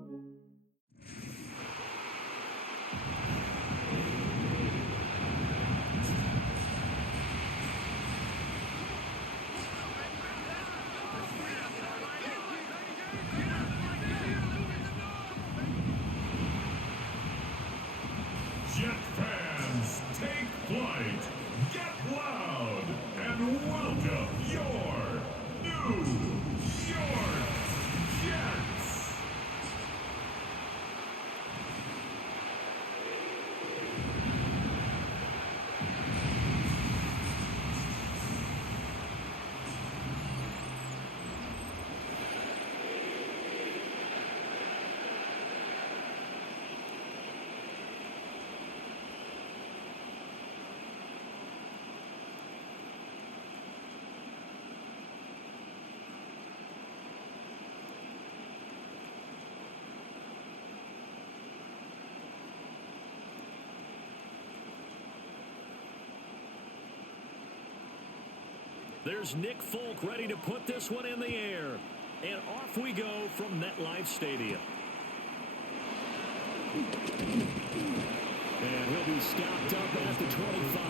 Jet fans, take flight, get loud, and welcome your New York Jets! There's Nick Folk ready to put this one in the air. And off we go from MetLife Stadium. And he'll be stopped up at the 25.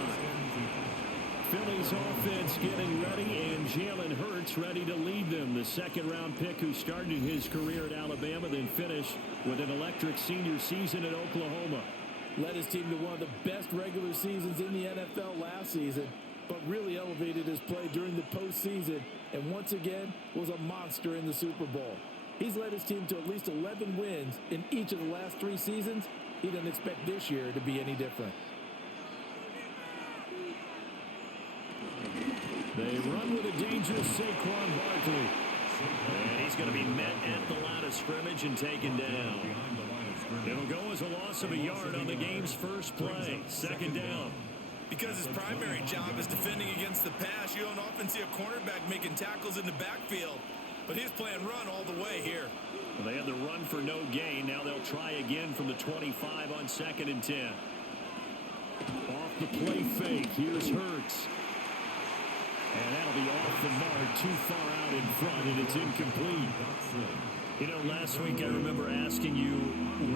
Phillies offense getting ready, and Jalen Hurts ready to lead them. The second-round pick who started his career at Alabama, then finished with an electric senior season at Oklahoma. Led his team to one of the best regular seasons in the NFL last season, but really elevated his play during the postseason, and once again was a monster in the Super Bowl. He's led his team to at least 11 wins in each of the last 3 seasons. He doesn't expect this year to be any different. They run with a dangerous Saquon Barkley. And he's going to be met at the line of scrimmage and taken down. It'll go as a loss of a yard on the game's first play. Second down. Because his primary job is defending against the pass, you don't often see a cornerback making tackles in the backfield. But he's playing run all the way here. Well, they had the run for no gain. Now they'll try again from the 25 on 2nd and 10. Off the play fake. Here's Hurts. And that'll be off the mark, too far out in front, and it's incomplete. You know, last week I remember asking you,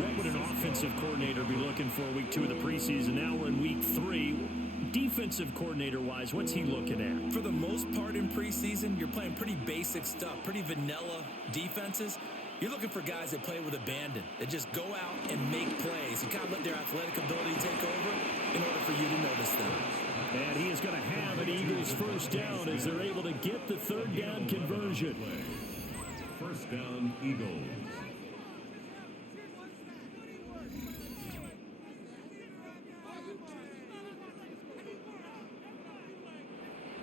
what would an offensive coordinator be looking for week 2 of the preseason? Now we're in week 3. Defensive coordinator-wise, what's he looking at? For the most part in preseason, you're playing pretty basic stuff, pretty vanilla defenses. You're looking for guys that play with abandon, that just go out and make plays and kind of let their athletic ability take over in order for you to notice them. And he is going to have an Eagles first down as they're able to get the third down conversion. First down, Eagles.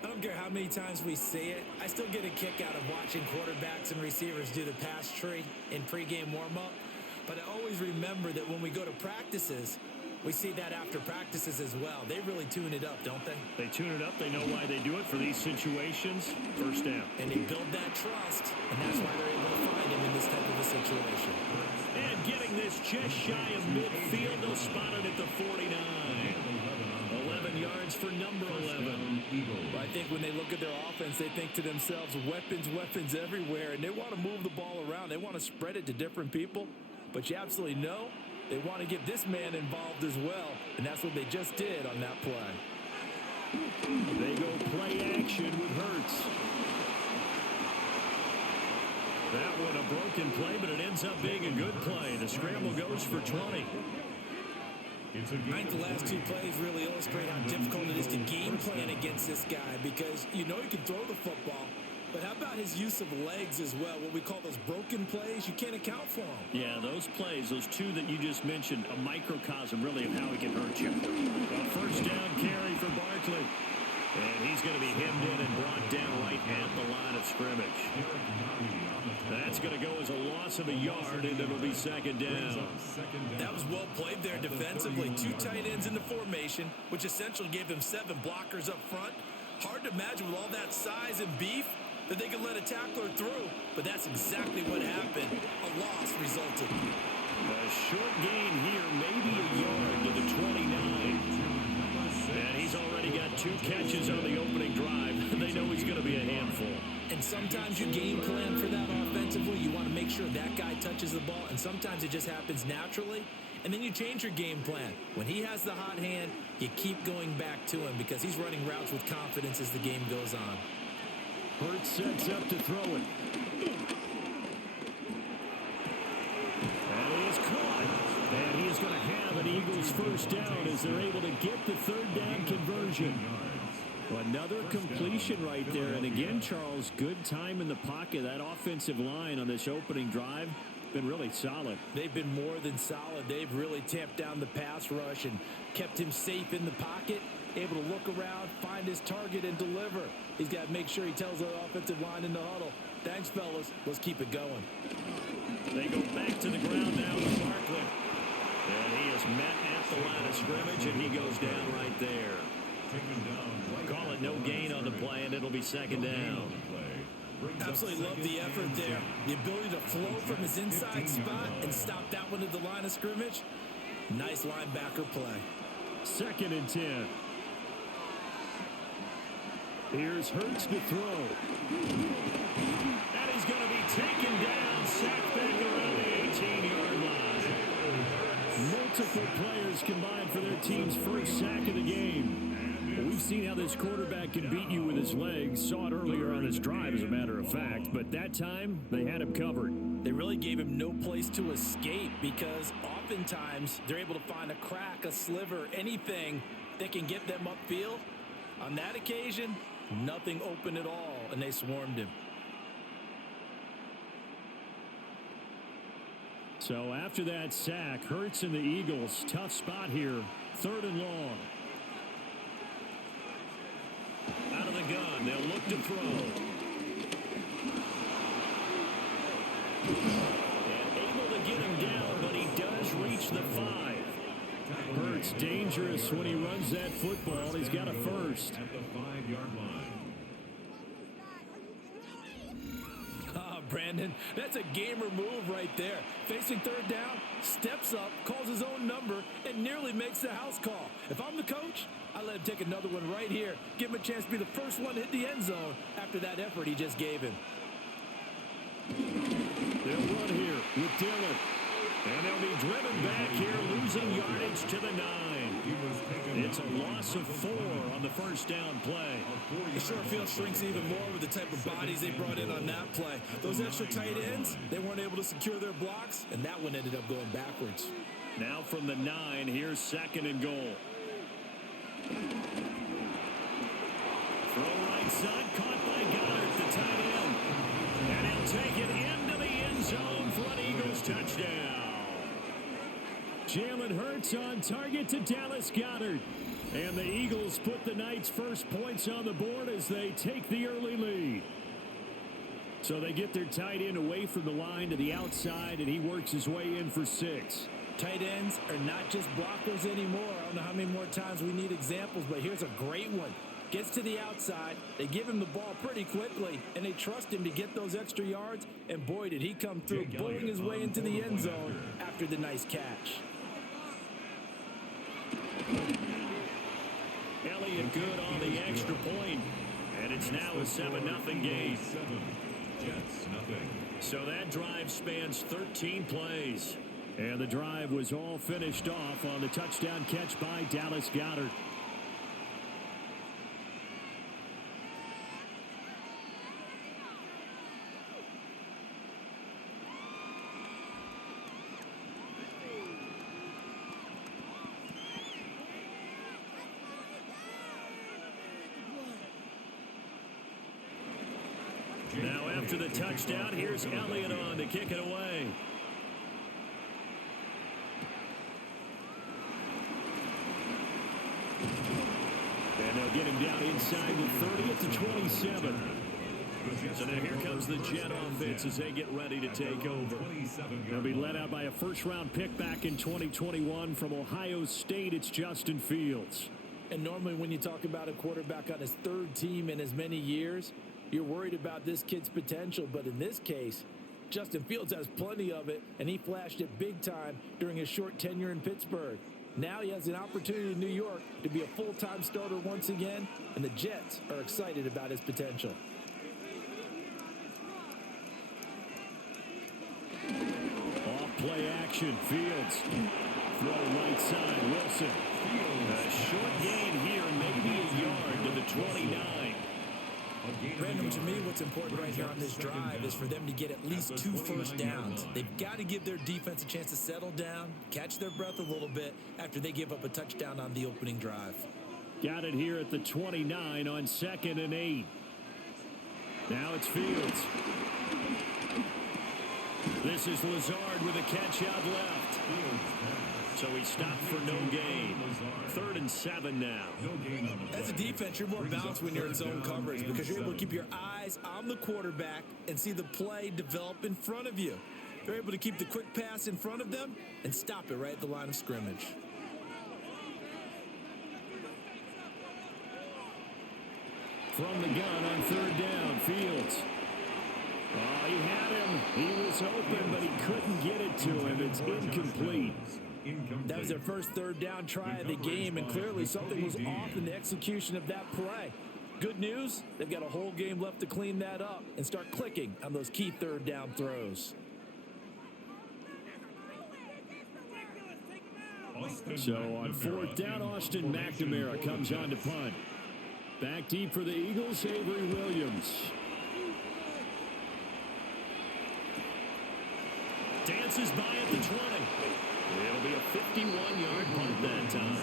I don't care how many times we see it, I still get a kick out of watching quarterbacks and receivers do the pass tree in pregame warm-up. But I always remember that when we go to practices, we see that after practices as well. They really tune it up, don't they? They tune it up. They know why they do it for these situations. First down. And they build that trust, and that's why they're able to find him in this type of a situation. And getting this just shy of midfield. They'll spot it at the 49. 11 yards for number 11. Well, I think when they look at their offense, they think to themselves, weapons, weapons everywhere, and they want to move the ball around. They want to spread it to different people, but you absolutely know they want to get this man involved as well, and that's what they just did on that play. They go play action with Hurts. That one a broken play, but it ends up being a good play. The scramble goes for 20. I think the last 2 plays really illustrate how difficult it is to game plan against this guy because you know he can throw the football, but how about his use of legs as well? What we call those broken plays, you can't account for them. Yeah, those plays, those 2 that you just mentioned, a microcosm really of how he can hurt you. A first down carry for Barkley. And he's going to be hemmed in and brought down right at the line of scrimmage. That's going to go as a loss of a yard, and it'll be second down. That was well played there defensively. 2 tight ends in the formation, which essentially gave them 7 blockers up front. Hard to imagine with all that size and beef that they could let a tackler through, but that's exactly what happened. A loss resulted. A short gain here, maybe a yard to the 29. And he's already got 2 catches on the opening drive. They know he's going to be a handful. And sometimes you game plan for that offensively. You want to make sure that guy touches the ball, and sometimes it just happens naturally. And then you change your game plan. When he has the hot hand, you keep going back to him because he's running routes with confidence as the game goes on. Hurts sets up to throw it. And he is caught. And he is going to have an Eagles first down as they're able to get the third down conversion. Another completion right there. And again, Charles, good time in the pocket. That offensive line on this opening drive been really solid. They've been more than solid. They've really tamped down the pass rush and kept him safe in the pocket, able to look around, find his target, and deliver. He's got to make sure he tells the offensive line in the huddle, thanks, fellas. Let's keep it going. They go back to the ground now with Barkley. And he is met at the line of scrimmage, and he goes down right there. Call it no gain on the play, and it'll be second down. Absolutely love the effort there. The ability to flow from his inside spot and stop that one at the line of scrimmage. Nice linebacker play. Second and 10. Here's Hurts to throw. And he's going to be taken down, sacked back around the 18-yard line. Multiple players combined for their team's first sack of the game. We've seen how this quarterback can beat you with his legs. Saw it earlier on his drive, as a matter of fact. But that time, they had him covered. They really gave him no place to escape because oftentimes they're able to find a crack, a sliver, anything that can get them upfield. On that occasion, nothing open at all, and they swarmed him. So after that sack, Hurts and the Eagles, tough spot here. Third and long. Out of the gun, they'll look to throw. And able to get him down, but he does reach the 5. Hurts dangerous when he runs that football. He's got a first. At the 5-yard line. Brandon, that's a gamer move right there. Facing third down, steps up, calls his own number, and nearly makes the house call. If I'm the coach, I let him take another one right here. Give him a chance to be the first one to hit the end zone after that effort he just gave him. They'll run here with Dillon. And they'll be driven back here, losing yardage to the 9. It's a loss of 4 on the first down play. The short field shrinks even more with the type of bodies they brought in on that play. Those extra tight ends, they weren't able to secure their blocks, and that one ended up going backwards. Now from the 9, here's second and goal. Throw right side, caught by Goddard, the tight end. And he'll take it into the end zone for an Eagles touchdown. Jalen Hurts on target to Dallas Goddard. And the Eagles put the night's first points on the board as they take the early lead. So they get their tight end away from the line to the outside, and he works his way in for 6. Tight ends are not just blockers anymore. I don't know how many more times we need examples, but here's a great one. Gets to the outside, they give him the ball pretty quickly, and they trust him to get those extra yards, and boy, did he come through, bowling his way into the end zone after the nice catch. Elliott good on the extra point, and it's now a 7-0 game. Jets, nothing. So that drive spans 13 plays, and the drive was all finished off on the touchdown catch by Dallas Goddard. Now after the touchdown, here's Elliott on to kick it away. And they'll get him down inside the 30 at the 27. So now here comes the Jet offense as they get ready to take over. They'll be led out by a first-round pick back in 2021 from Ohio State. It's Justin Fields. And normally when you talk about a quarterback on his third team in as many years, you're worried about this kid's potential. But in this case, Justin Fields has plenty of it, and he flashed it big time during his short tenure in Pittsburgh. Now he has an opportunity in New York to be a full-time starter once again, and the Jets are excited about his potential. play action. Fields. Throw right side. Wilson. A short gain here, maybe a yard to the 29. Brandon, to me, what's important right here on this drive is for them to get at least 2 first downs. They've got to give their defense a chance to settle down, catch their breath a little bit after they give up a touchdown on the opening drive. Got it here at the 29 on 2nd and 8. Now it's Fields. This is Lazard with a catch out left. So he stopped for no gain. 3rd and 7 now. As a defense, you're more balanced when you're in zone coverage because you're able to keep your eyes on the quarterback and see the play develop in front of you. They're able to keep the quick pass in front of them and stop it right at the line of scrimmage. From the gun on 3rd down, Fields. Oh, he had him. He was open, but he couldn't get it to him. It's incomplete. That was their first 3rd down try of the game, and clearly something was off in the execution of that play. Good news, they've got a whole game left to clean that up and start clicking on those key 3rd down throws. So on 4th down, Austin McNamara comes on to punt. Back deep for the Eagles, Avery Williams. Dances by at the 20. It'll be a 51-yard punt that time.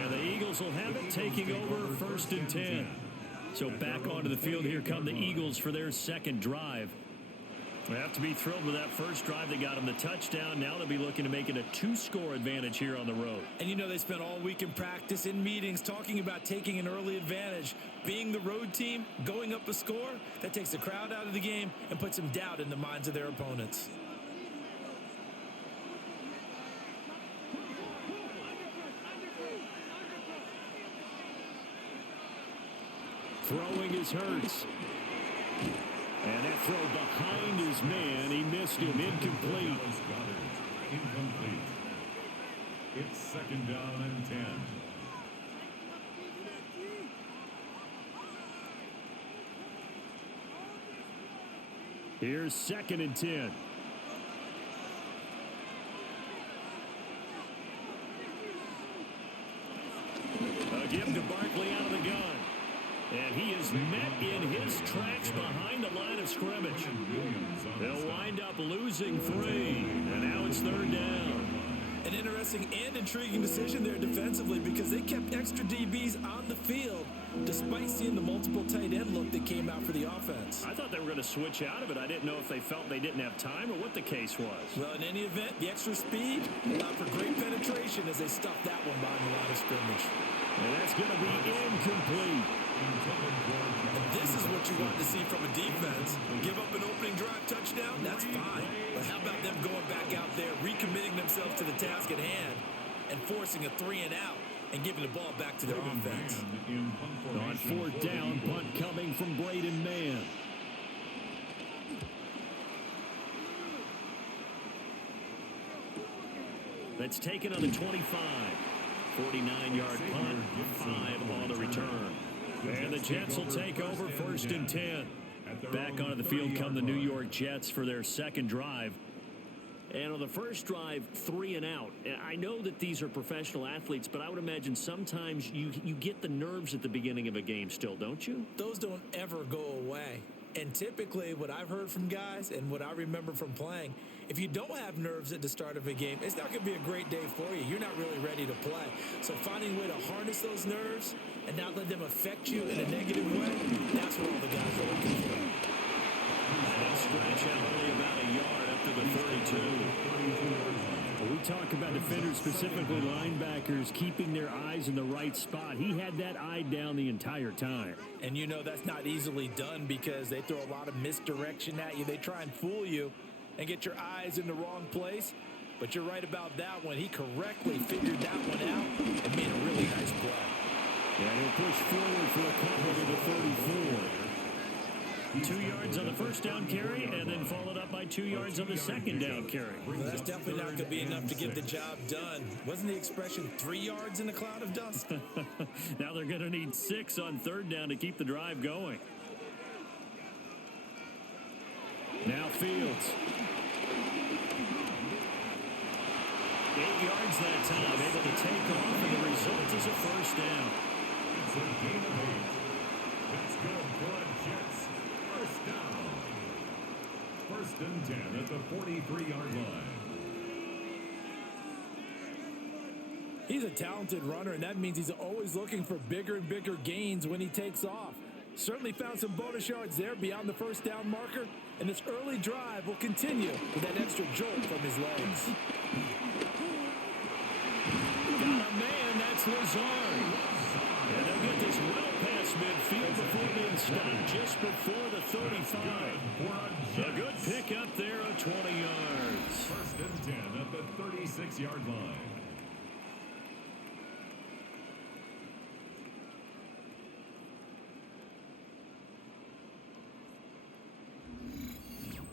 And the Eagles will have it, taking over 1st and 10. So back onto the field, here come the Eagles for their 2nd drive. They have to be thrilled with that first drive. They got them the touchdown. Now they'll be looking to make it a 2-score advantage here on the road. And you know they spent all week in practice, in meetings, talking about taking an early advantage. Being the road team, going up a score, that takes the crowd out of the game and puts some doubt in the minds of their opponents. Throwing is Hurts. And that throw behind his man. He missed him. Incomplete. Incomplete. It's 2nd down and 10. Here's 2nd and 10. A give to Barkley out of the gun. And he is met in his tracks behind the line of scrimmage. They'll wind up losing 3. And now it's 3rd down. An interesting and intriguing decision there defensively because they kept extra DBs on the field despite seeing the multiple tight end look that came out for the offense. I thought they were going to switch out of it. I didn't know if they felt they didn't have time or what the case was. Well, in any event, the extra speed allowed for great penetration as they stuffed that one behind the line of scrimmage. And that's going to be incomplete. And this is what you want to see from a defense. Give up an opening drive touchdown, that's fine. But how about them going back out there, recommitting themselves to the task at hand, and forcing a 3 and out, and giving the ball back to their offense. On 4th down, punt coming from Braden Mann. That's taken on the 25. 49-yard punt, 5 on the return. And the Jets will take over 1st and 10. Back onto the field come the New York Jets for their 2nd drive. And on the first drive, 3 and out. I know that these are professional athletes, but I would imagine sometimes you get the nerves at the beginning of a game still, don't you? Those don't ever go away. And typically what I've heard from guys and what I remember from playing, if you don't have nerves at the start of a game, it's not going to be a great day for you. You're not really ready to play. So finding a way to harness those nerves and not let them affect you in a negative way, that's what all the guys are looking for. And they'll scratch out only about a yard up to the 32. We talk about defenders, specifically linebackers, keeping their eyes in the right spot. He had that eye down the entire time. And you know that's not easily done because they throw a lot of misdirection at you. They try and fool you and get your eyes in the wrong place. But you're right about that one. He correctly figured that one out and made a really nice play. And he'll push forward for a couple to the 34. 2 yards on the first down carry, and then followed up by 2 yards on the second down carry. Well, that's definitely not going to be enough to get the job done. Wasn't the expression 3 yards in a cloud of dust? Now they're going to need 6 on 3rd down to keep the drive going. Now Fields. 8 yards that time, able to take off, and the result is a first down. It's a gain of 8. That's good for the Jets. First down. First and 10 at the 43-yard line. He's a talented runner, and that means he's always looking for bigger and bigger gains when he takes off. Certainly found some bonus yards there beyond the first down marker, and this early drive will continue with that extra jolt from his legs. Got a man, that's Lazard. And they'll get this well past midfield before being stopped just before the 35. A good pick up there of 20 yards. First and 10 at the 36-yard line.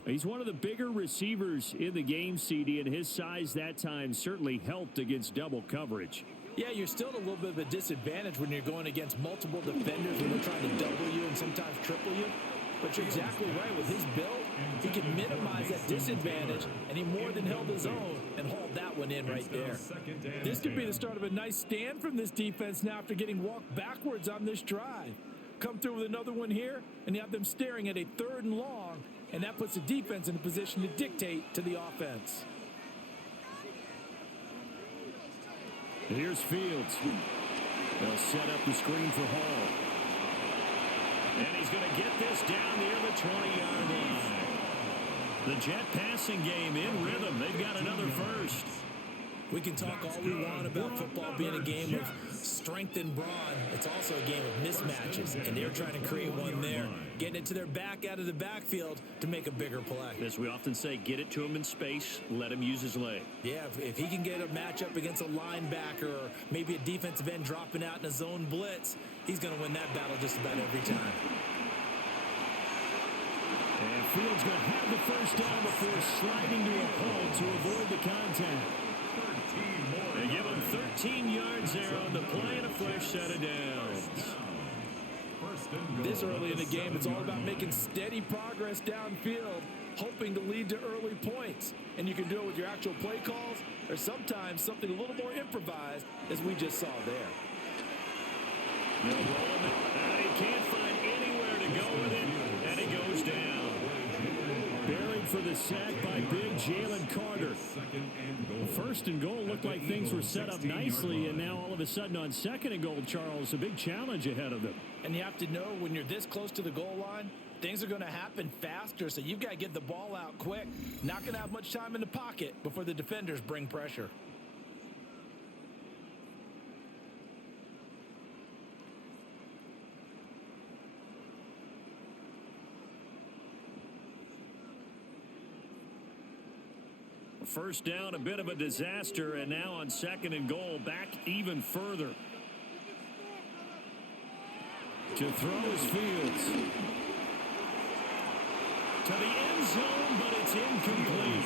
He's one of the bigger receivers in the game, CD, and his size that time certainly helped against double coverage. Yeah, you're still at a little bit of a disadvantage when you're going against multiple defenders when they're trying to double you and sometimes triple you. But you're exactly right. With his build, he can minimize that disadvantage, and he more than held his own and hauled that one in right there. This could be the start of a nice stand from this defense now after getting walked backwards on this drive. Come through with another one here, and you have them staring at a 3rd and long, and that puts the defense in a position to dictate to the offense. Here's Fields. They'll set up the screen for Hall. And he's going to get this down near the 20-yard line. The Jet passing game in rhythm. They've got another first. We can talk all we want about football being a game of strength and brawn. It's also a game of mismatches, and they're trying to create one there, getting it to their back out of the backfield to make a bigger play. As we often say, get it to him in space, let him use his leg. Yeah, if he can get a matchup against a linebacker or maybe a defensive end dropping out in a zone blitz, he's going to win that battle just about every time. And Fields going to have the first down before sliding to a halt to avoid the contact. They give him 13 yards there on the play and a fresh set of downs. This early in the game, it's all about making steady progress downfield, hoping to lead to early points. And you can do it with your actual play calls or sometimes something a little more improvised, as we just saw there. They'll roll him, and he can't find anywhere to go with it, and it goes down. Buried for the sack by big Jalen Carter. First and goal looked like things were set up nicely, and now all of a sudden on second and goal, Charles, a big challenge ahead of them. And you have to know when you're this close to the goal line, things are going to happen faster, so you've got to get the ball out quick. Not going to have much time in the pocket before the defenders bring pressure. First down, a bit of a disaster, and now on second and goal, back even further. To throw is Fields. To the end zone, but it's incomplete.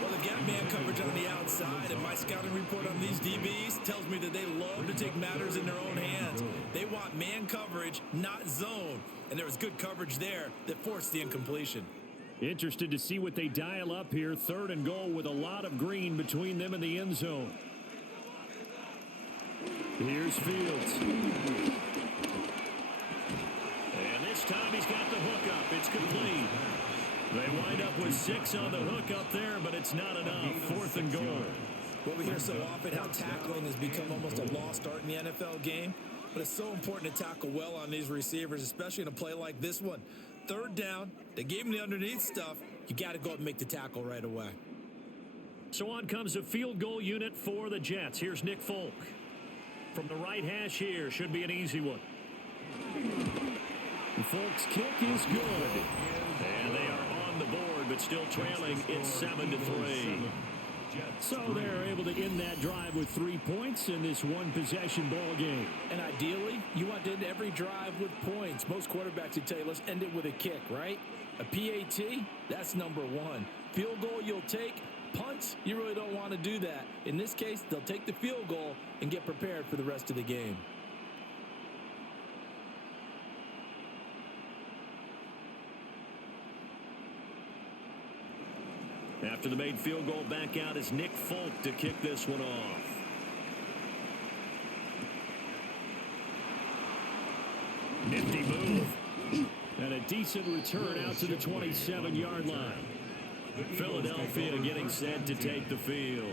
Well, they've got man coverage on the outside, and my scouting report on these DBs tells me that they love to take matters in their own hands. They want man coverage, not zone. And there was good coverage there that forced the incompletion. Interested to see what they dial up here. Third and goal with a lot of green between them and the end zone. Here's Fields. And this time he's got the hook up. It's complete. They wind up with 6 on the hook up there, but it's not enough. Fourth and goal. Well, we hear so often how tackling has become almost a lost art in the NFL game. But it's so important to tackle well on these receivers, especially in a play like this one. Third down, they gave him the underneath stuff. You got to go up and make the tackle right away. So on comes a field goal unit for the Jets. Here's Nick Folk. From the right hash here, should be an easy one. Folk's kick is good. And they are on the board, but still trailing. It's 7-3. So they're able to end that drive with 3 points in this one-possession ball game. And ideally, you want to end every drive with points. Most quarterbacks would tell you, let's end it with a kick, right? A PAT, that's number 1. Field goal you'll take. Punts, you really don't want to do that. In this case, they'll take the field goal and get prepared for the rest of the game. After the made field goal, back out is Nick Folk to kick this one off. Nifty move. And a decent return out to the 27-yard line. Philadelphia getting set to take the field.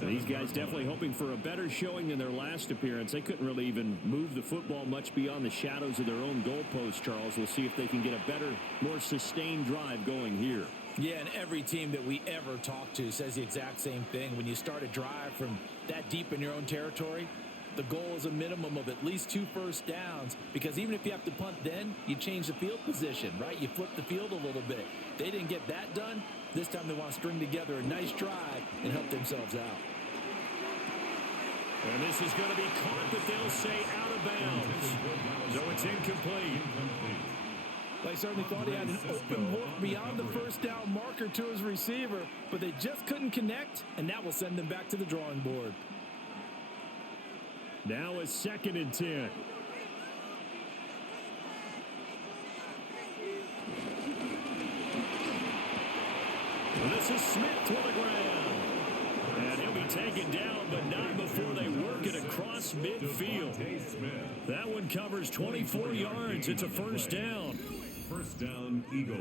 These guys definitely hoping for a better showing than their last appearance. They couldn't really even move the football much beyond the shadows of their own goalpost, Charles. We'll see if they can get a better, more sustained drive going here. Yeah, and every team that we ever talk to says the exact same thing. When you start a drive from that deep in your own territory, the goal is a minimum of at least 2 first downs, because even if you have to punt then, you change the field position, right? You flip the field a little bit. They didn't get that done. This time they want to string together a nice drive and help themselves out. And this is going to be caught, but they'll say out of bounds. So it's incomplete. They certainly thought he had an open look beyond the first down marker to his receiver, but they just couldn't connect, and that will send them back to the drawing board. Now a 2nd and 10. This is Smith with the ground. And he'll be taken down, but not before they work it across midfield. That one covers 24 yards. It's a first down. First down, Eagles.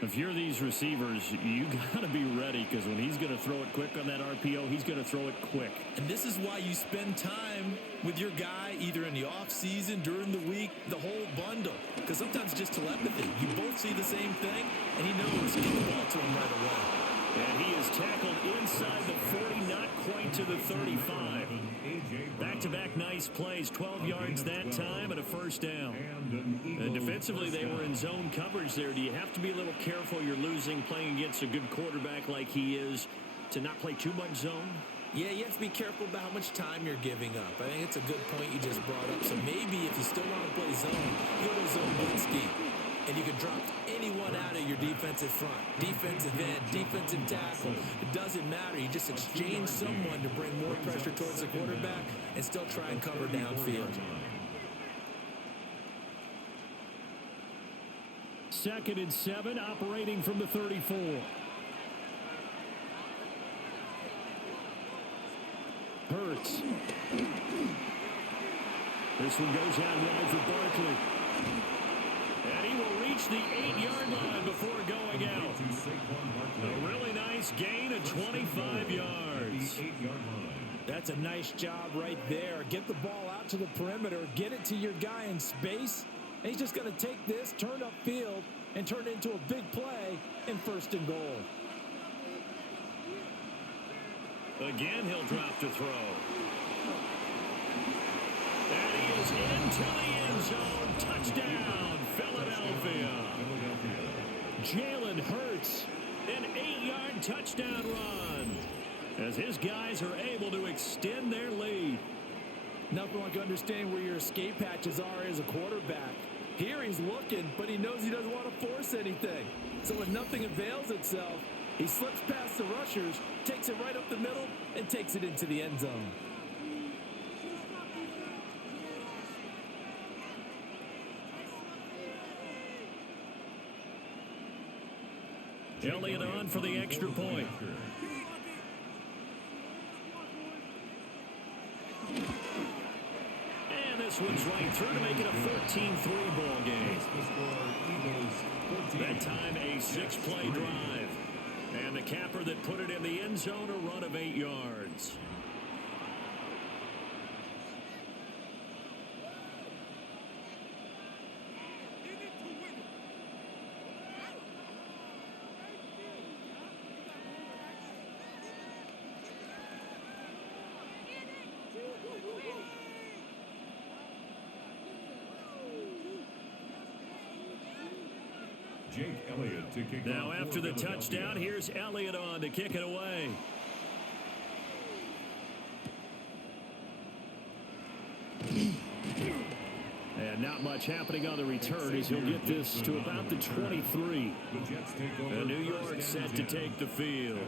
If you're these receivers, you got to be ready, because when he's going to throw it quick on that RPO, he's going to throw it quick. And this is why you spend time with your guy either in the offseason, during the week, the whole bundle. Because sometimes just telepathy. You both see the same thing, and he knows to get the ball to him right away. And he is tackled inside the 40, not quite to the 35. Back-to-back nice plays, 12 yards that time and a first down. And defensively, they were in zone coverage there. Do you have to be a little careful? You're losing playing against a good quarterback like he is to not play too much zone? Yeah, you have to be careful about how much time you're giving up. I think it's a good point you just brought up. So maybe if you still want to play zone, go to zone blitz scheme. And you can drop anyone out of your defensive front. Defensive end, defensive tackle. It doesn't matter. You just exchange someone to bring more pressure towards the quarterback and still try and cover downfield. 2nd and 7, operating from the 34. Hurts. This one goes out wide for Barkley. And he will reach the 8-yard line before going out. A really nice gain of 25 yards. That's a nice job right there. Get the ball out to the perimeter. Get it to your guy in space. And he's just going to take this, turn upfield, and turn it into a big play in 1st and goal. Again, he'll drop to throw. And he is into the end zone. Touchdown, Philadelphia. Jalen Hurts, an 8-yard touchdown run, as his guys are able to extend their lead. Nothing like understanding where your escape hatches are as a quarterback. Here he's looking, but he knows he doesn't want to force anything. So when nothing avails itself, he slips past the rushers, takes it right up the middle, and takes it into the end zone. Elliott on for the extra point. And this one's right through to make it a 14-3 ball game. That time a 6-play drive. And the capper that put it in the end zone, a run of 8 yards. Now after the touchdown, here's Elliott on to kick it away. And And not much happening on the return as he'll get this to about the 23. And New York set to take the field.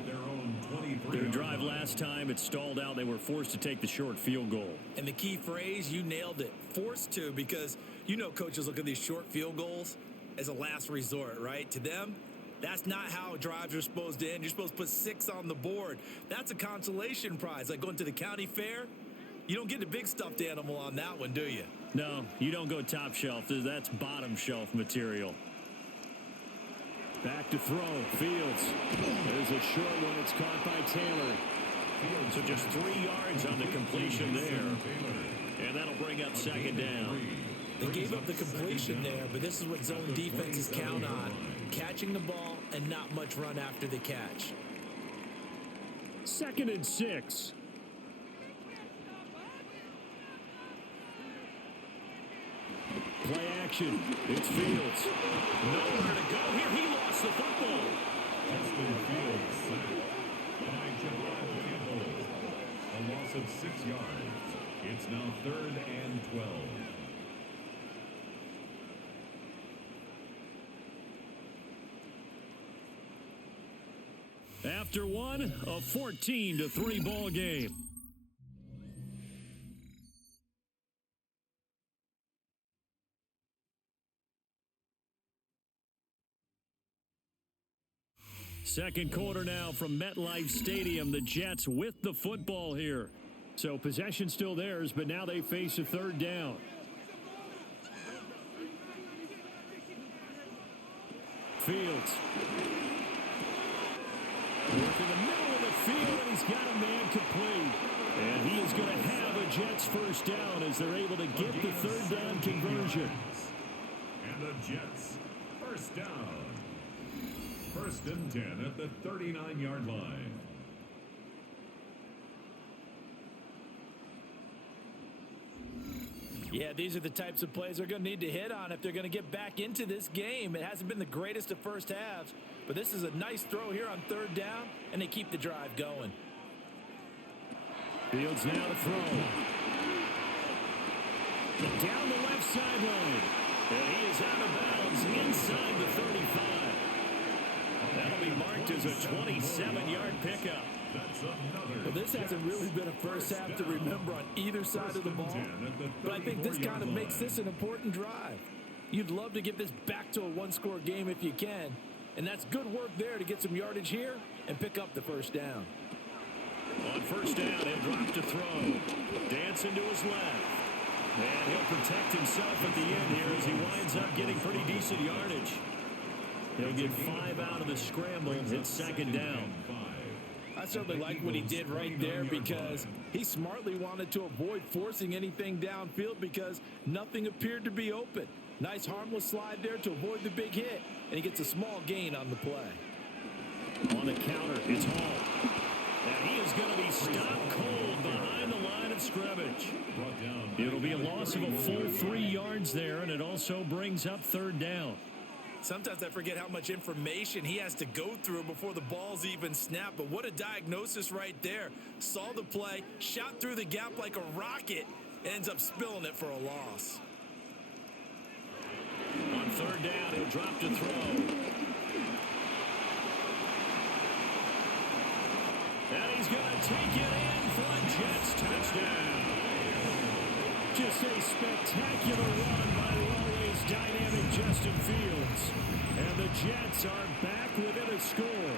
Their drive last time, it stalled out. They were forced to take the short field goal. And the key phrase, you nailed it, forced to, because you know coaches look at these short field goals as a last resort, right? To them, that's not how drives are supposed to end. You're supposed to put 6 on the board. That's a consolation prize, like going to the county fair. You don't get the big stuffed animal on that one, do you? No, you don't go top shelf. That's bottom shelf material. Back to throw. Fields. There's a short one. It's caught by Taylor. So just 3 yards on the completion there. And that'll bring up second down. They gave up the completion there, but this is what zone defenses count on. Catching the ball and not much run after the catch. 2nd and 6. Play action. It's Fields. Nowhere to go here. He lost the football. Justin Fields sacked by Jahad Campbell. A loss of 6 yards. It's now 3rd and 12. After one, a 14-3 ball game. Second quarter now from MetLife Stadium. The Jets with the football here. So possession still theirs, but now they face a 3rd down. Fields. Work in the middle of the field, and he's got a man complete. And he is going to have a Jets first down as they're able to get the 3rd down conversion. And the Jets first down. 1st and 10 at the 39-yard line. Yeah, these are the types of plays they're going to need to hit on if they're going to get back into this game. It hasn't been the greatest of first halves, but this is a nice throw here on 3rd down, and they keep the drive going. Fields now to throw. Down the left sideline. And he is out of bounds inside the 35. That'll be marked as a 27-yard pickup. Well, this hasn't really been a first half to remember on either side of the ball, but I think this kind of makes this an important drive. You'd love to get this back to a one-score game if you can, and that's good work there to get some yardage here and pick up the first down. On first down, he'll drop to throw. Dancing to his left. And he'll protect himself at the end here as he winds up getting pretty decent yardage. He'll get 5 out of the scramble. It's 2nd down. I certainly like what he did right there because he smartly wanted to avoid forcing anything downfield because nothing appeared to be open. Nice harmless slide there to avoid the big hit, and he gets a small gain on the play. On the counter, it's Hall. And he is going to be stopped cold behind the line of scrimmage. It'll be a loss of a full 3 yards there, and it also brings up 3rd down. Sometimes I forget how much information he has to go through before the ball's even snapped. But what a diagnosis right there. Saw the play, shot through the gap like a rocket, and ends up spilling it for a loss. On 3rd down, he'll drop to throw. And he's going to take it in for a Jets touchdown. Just a spectacular run by the always dynamic Justin Fields. And the Jets are back within a score.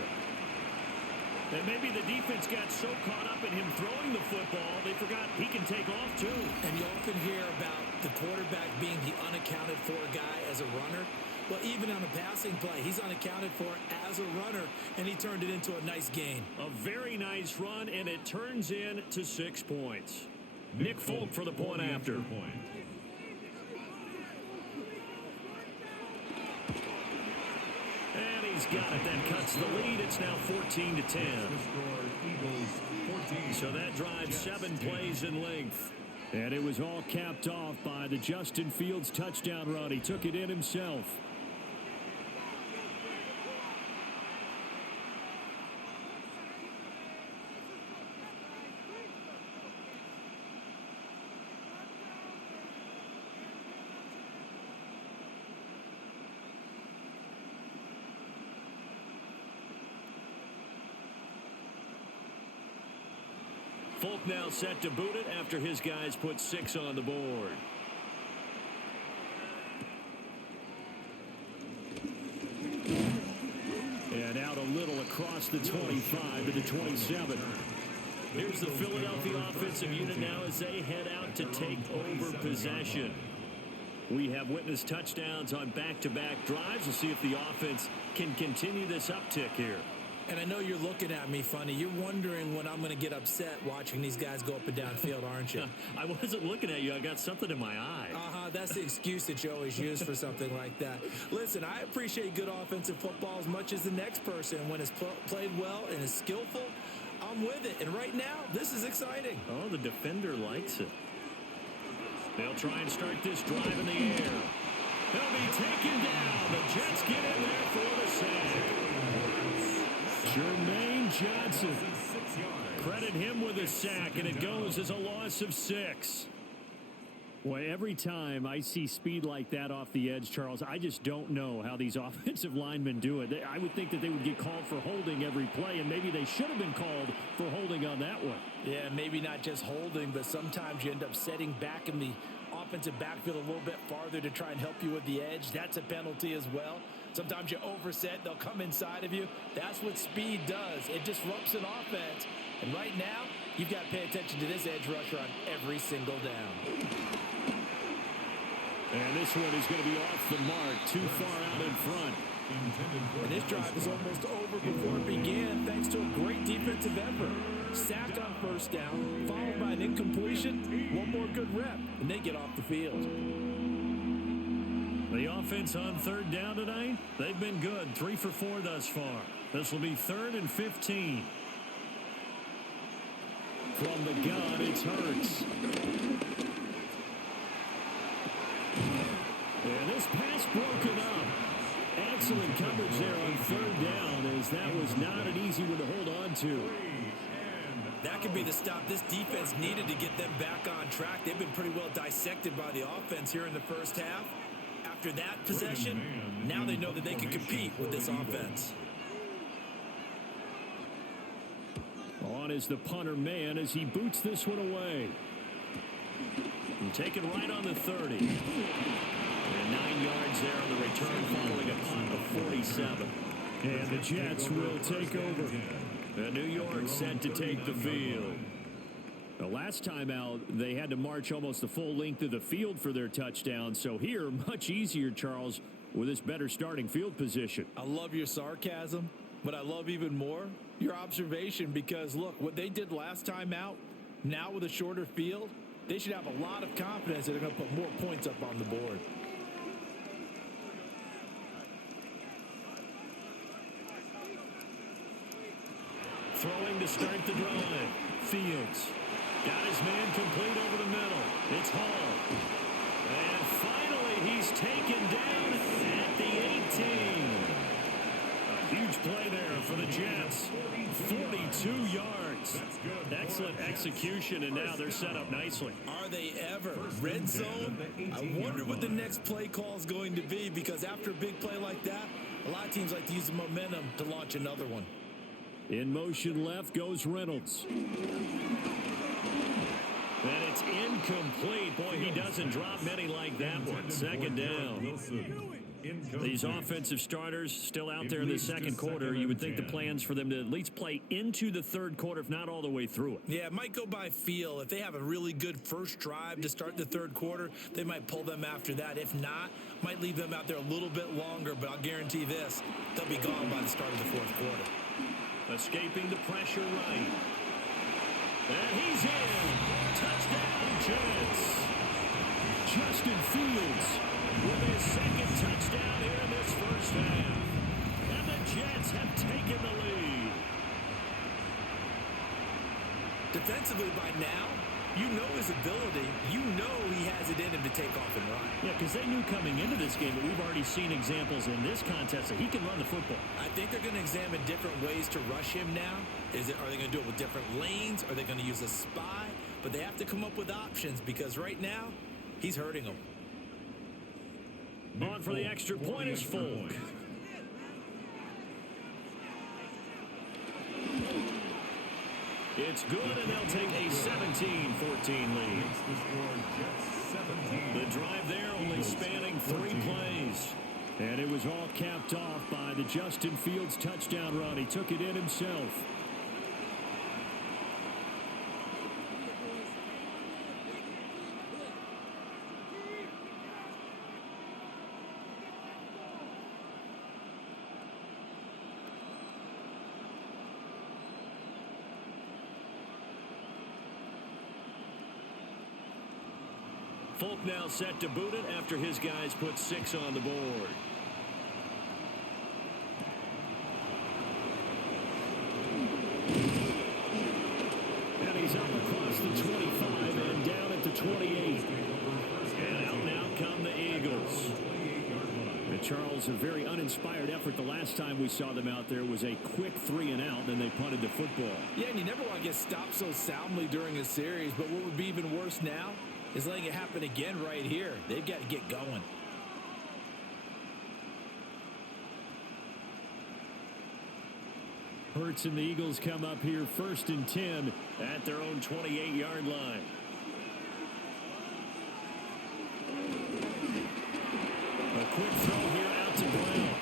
And maybe the defense got so caught up in him throwing the football, they forgot he can take off too. And you often hear about the quarterback being the unaccounted for guy as a runner. Well, even on a passing play, he's unaccounted for as a runner, and he turned it into a nice gain. A very nice run, and it turns into 6 points. Nick Folk for the point after. And he's got it. That cuts the lead. It's now 14-10. So that drives 7 plays in length. And it was all capped off by the Justin Fields touchdown run. He took it in himself. Folk now set to boot it after his guys put 6 on the board. And out a little across the 25 to the 27. Here's the Philadelphia offensive unit now as they head out to take over possession. We have witnessed touchdowns on back-to-back drives. We'll see if the offense can continue this uptick here. And I know you're looking at me funny. You're wondering when I'm going to get upset watching these guys go up and down field, aren't you? I wasn't looking at you. I got something in my eye. That's the excuse that you always use for something like that. Listen, I appreciate good offensive football as much as the next person. When it's played well and is skillful, I'm with it. And right now, this is exciting. Oh, the defender likes it. They'll try and start this drive in the air. He'll be taken down. The Jets get in there for the sack. Jermaine Johnson. Credit him with a sack, and it goes as a loss of 6. Boy, every time I see speed like that off the edge, Charles, I just don't know how these offensive linemen do it. I would think that they would get called for holding every play, and maybe they should have been called for holding on that one. Yeah, maybe not just holding, but sometimes you end up setting back in the offensive backfield a little bit farther to try and help you with the edge. That's a penalty as well. Sometimes you overset, they'll come inside of you. That's what speed does. It disrupts an offense. And right now, you've got to pay attention to this edge rusher on every single down. And this one is going to be off the mark, too far out in front. And this drive is almost over before it began, thanks to a great defensive effort. Sack on first down, followed by an incompletion, one more good rep, and they get off the field. The offense on third down tonight, they've been good. 3 for 4 thus far. This will be 3rd and 15. From the gun, it's Hurts. And this pass broken up. Excellent coverage there on third down, as that was not an easy one to hold on to. That could be the stop this defense needed to get them back on track. They've been pretty well dissected by the offense here in the first half. After that possession, now they know that they can compete with this offense. On is the punter man as he boots this one away. And take it right on the 30. And 9 yards there on the return following a punt of 47. And the Jets will take over. And New York set to take the field. The last time out, they had to march almost the full length of the field for their touchdown. So here, much easier, Charles, with this better starting field position. I love your sarcasm, but I love even more your observation because, look, what they did last time out, now with a shorter field, they should have a lot of confidence that they're going to put more points up on the board. Throwing to start the drive. Fields. Got his man complete over the middle. It's Hall. And finally, he's taken down at the 18. A huge play there for the Jets. 42 yards. Excellent execution, and now they're set up nicely. Are they ever? Red zone? I wonder what the next play call is going to be, because after a big play like that, a lot of teams like to use the momentum to launch another one. In motion left goes Reynolds. And it's incomplete. Boy, he doesn't drop many like that one. Second down. These offensive starters still out there in the second quarter. You would think the plans for them to at least play into the third quarter, if not all the way through it. Yeah, it might go by feel. If they have a really good first drive to start the third quarter, they might pull them after that. If not, might leave them out there a little bit longer, but I'll guarantee this, they'll be gone by the start of the fourth quarter. Escaping the pressure right. And he's in. Touchdown, Jets. Justin Fields with his second touchdown here in this first half. And the Jets have taken the lead. Defensively by now, you know his ability. You know he has it in him to take off and run. Yeah, because they knew coming into this game that we've already seen examples in this contest that he can run the football. I think they're going to examine different ways to rush him now. Are they going to do it with different lanes? Are they going to use a spy? But they have to come up with options, because right now, he's hurting them. On for the extra point is Folk. It's good, and they'll take a 17-14 lead. The drive there only spanning 3 plays. And it was all capped off by the Justin Fields touchdown run. He took it in himself. Folk now set to boot it after his guys put 6 on the board. And he's up across the 25 and down at the 28. And out now come the Eagles. And Charles, a very uninspired effort. The last time we saw them out there was a quick 3 and out, then they punted the football. Yeah, and you never want to get stopped so soundly during a series, but what would be even worse now is letting it happen again right here. They've got to get going. Hurts and the Eagles come up here 1st and 10 at their own 28-yard line. A quick throw here out to Brown.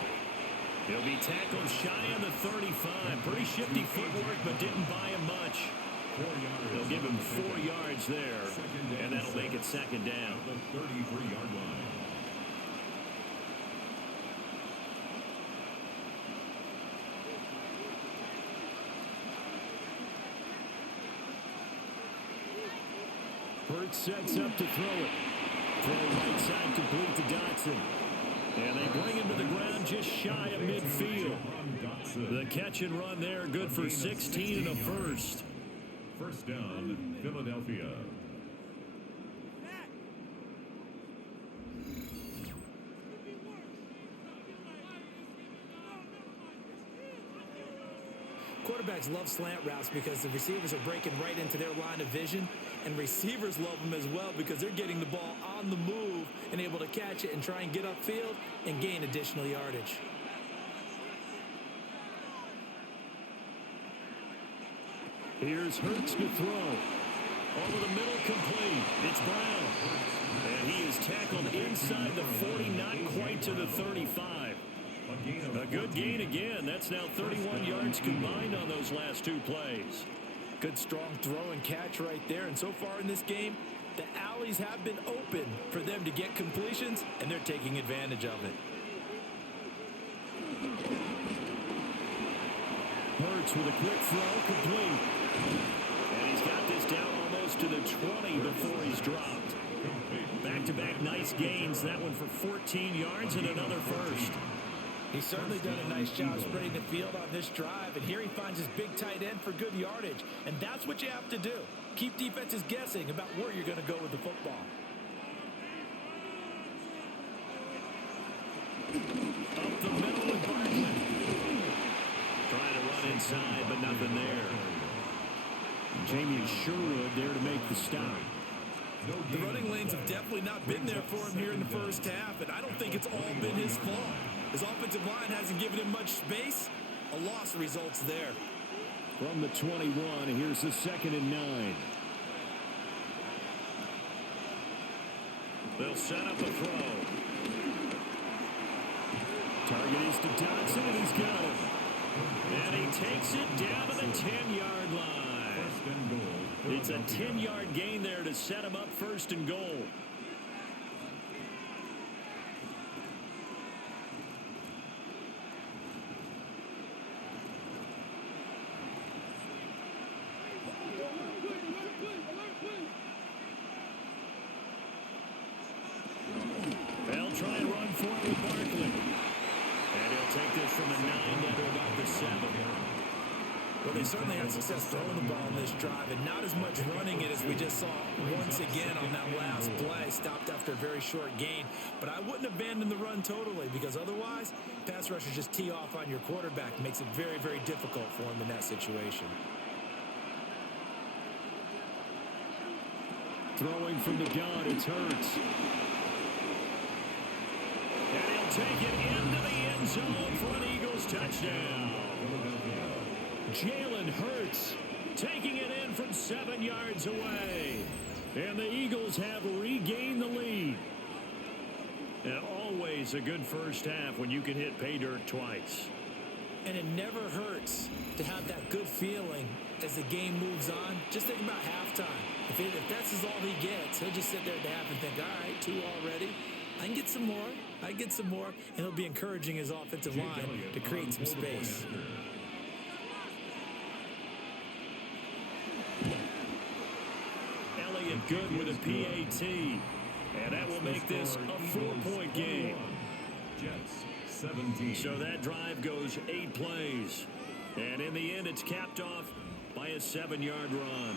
He'll be tackled shy of the 35. Pretty shifty footwork, but didn't buy him much. They'll give him 4 yards there, and that'll make it 2nd down. The 33-yard line. Hurts sets up to throw it. Throw right side complete to Dotson. And they bring him to the ground just shy of midfield. The catch and run there, good for 16 and a first. First down, Philadelphia. Quarterbacks love slant routes because the receivers are breaking right into their line of vision, and receivers love them as well because they're getting the ball on the move and able to catch it and try and get upfield and gain additional yardage. Here's Hurts to throw. Over the middle, complete. It's Brown. And he is tackled inside the 40, not quite to the 35. A good gain again. That's now 31 yards combined on those last 2 plays. Good strong throw and catch right there. And so far in this game, the alleys have been open for them to get completions, and they're taking advantage of it. Hurts with a quick throw, complete. And he's got this down almost to the 20 before he's dropped. Back-to-back nice gains. That one for 14 yards and another first. He's certainly done a nice job spreading the field on this drive, and here he finds his big tight end for good yardage. And that's what you have to do. Keep defenses guessing about where you're going to go with the football. Up the middle with Barkley. Trying to run inside, but nothing there. Jamie Sherwood there to make the stop. The running lanes have definitely not been there for him here in the first half, and I don't think it's all been his fault. His offensive line hasn't given him much space. A loss results there. From the 21, here's the 2nd and 9. They'll set up a throw. Target is to Dotson, and he's got him. And he takes it down to the 10-yard line. First and goal. It's a 10-yard gain there to set him up 1st and goal. They'll try and run for it with Barkley. And he'll take this from the 9 down to about the 7. Well, they certainly had success throwing the ball on this drive, and not as much running it as we just saw once again on that last play. Stopped after a very short gain. But I wouldn't abandon the run totally, because otherwise, pass rushers just tee off on your quarterback. Makes it very, very difficult for him in that situation. Throwing from the gun, it's Hurts. And he'll take it into the end zone for an Eagles touchdown. Jalen Hurts taking it in from 7 yards away. And the Eagles have regained the lead. And always a good first half when you can hit pay dirt twice. And it never hurts to have that good feeling as the game moves on. Just think about halftime. If that's all he gets, he'll just sit there at the half and think, all right, 2 already. I can get some more. I get some more. And he'll be encouraging his offensive line to create some space. Elliott good with a PAT. And that will make this a 4-point game. Jets 17. So that drive goes 8 plays. And in the end, it's capped off by a 7-yard run.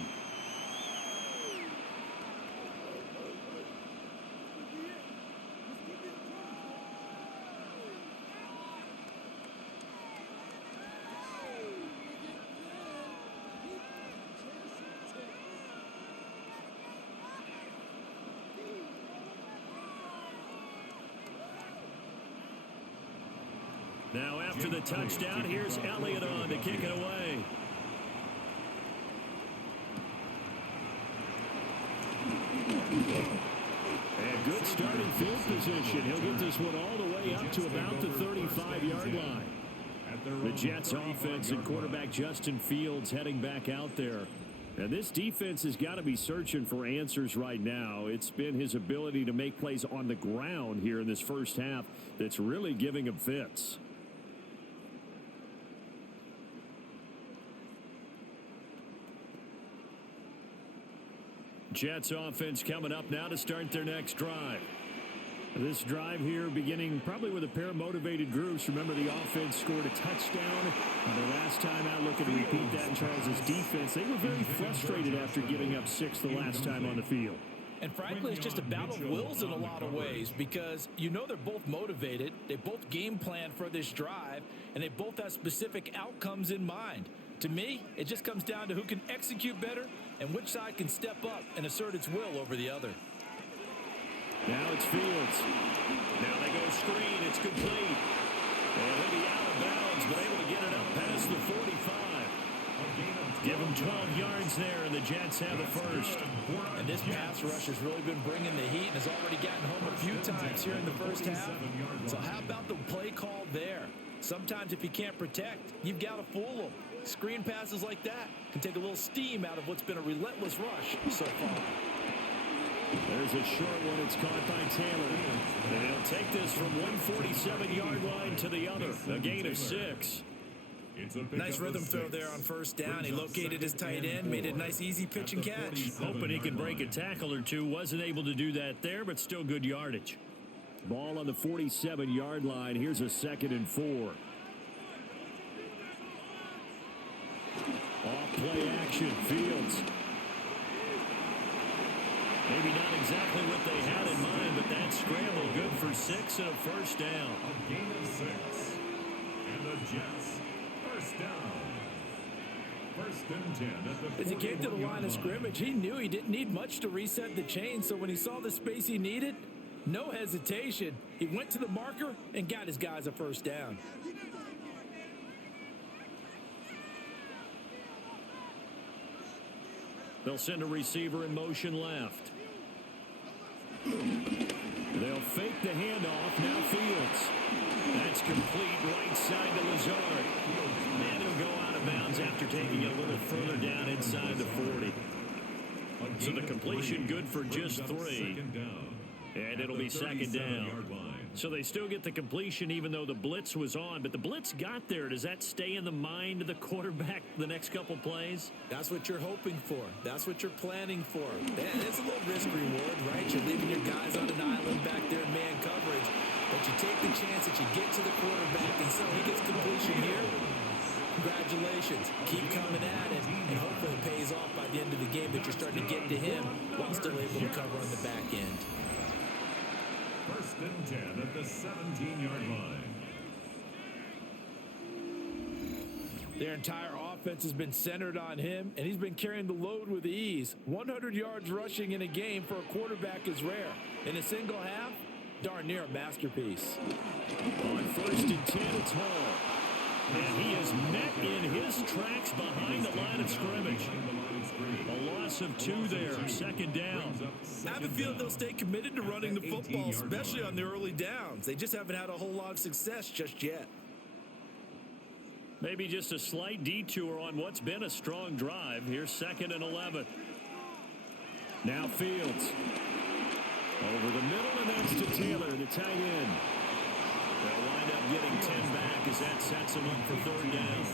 Now after the touchdown, here's Elliott on to kick it away. And good starting field position. He'll get this one all the way up to about the 35-yard line. The Jets offense and quarterback Justin Fields heading back out there. And this defense has got to be searching for answers right now. It's been his ability to make plays on the ground here in this first half that's really giving him fits. Jets offense coming up now to start their next drive. This drive here beginning probably with a pair of motivated groups. Remember, the offense scored a touchdown. The last time out, looking to repeat that in Charles' defense. They were very frustrated after giving up 6 the last time on the field. And frankly, it's just a battle of wills in a lot of ways because you know they're both motivated. They both game plan for this drive, and they both have specific outcomes in mind. To me, it just comes down to who can execute better and which side can step up and assert its will over the other. Now it's Fields. Now they go screen. It's complete. And he'll be out of bounds, but able to get it up past the 45. Give him 12 yards there, and the Jets have the first. And this pass rush has really been bringing the heat and has already gotten home a few times here in the first half. So how about the play call there? Sometimes if you can't protect, you've got to fool them. Screen passes like that can take a little steam out of what's been a relentless rush so far. There's a short one. It's caught by Taylor. And he'll take this from 147-yard line to the other. A gain of 6. Nice rhythm throw there on first down. He located his tight end, made it a nice, easy pitch and catch. Hoping he can break a tackle or two. Wasn't able to do that there, but still good yardage. Ball on the 47-yard line. Here's a 2nd and 4. Off play action. Fields. Maybe not exactly what they had in mind, but that scramble good for 6 and a first down. A gain of 6. And the Jets, first down. 1st and 10 at the As he came to the line of scrimmage, he knew he didn't need much to reset the chain. So when he saw the space he needed, no hesitation. He went to the marker and got his guys a first down. They'll send a receiver in motion left. They'll fake the handoff. Now Fields. That's complete right side to Lazard. And he'll go out of bounds after taking it a little further down inside the 40. So the completion good for just 3. And it'll be 2nd down. So they still get the completion even though the blitz was on. But the blitz got there. Does that stay in the mind of the quarterback the next couple plays? That's what you're hoping for. That's what you're planning for. It's a little risk reward, right? You're leaving your guys on an island back there in man coverage. But you take the chance that you get to the quarterback and so he gets completion here. Congratulations. Keep coming at it. And hopefully it pays off by the end of the game that you're starting to get to him while still able to cover on the back end. 1st and 10 at the 17-yard line. Their entire offense has been centered on him, and he's been carrying the load with ease. 100 yards rushing in a game for a quarterback is rare. In a single half, darn near a masterpiece. On 1st and 10, it's Hall. And he is met in his tracks behind the line of scrimmage. A loss of 2 there, second down. I have a feeling they'll stay committed to running the football, especially on the early downs. They just haven't had a whole lot of success just yet. Maybe just a slight detour on what's been a strong drive. Here's 2nd and 11. Now Fields. Over the middle, and that's to Taylor, the tight end. They'll wind up getting 10 back as that sets them up for 3rd down.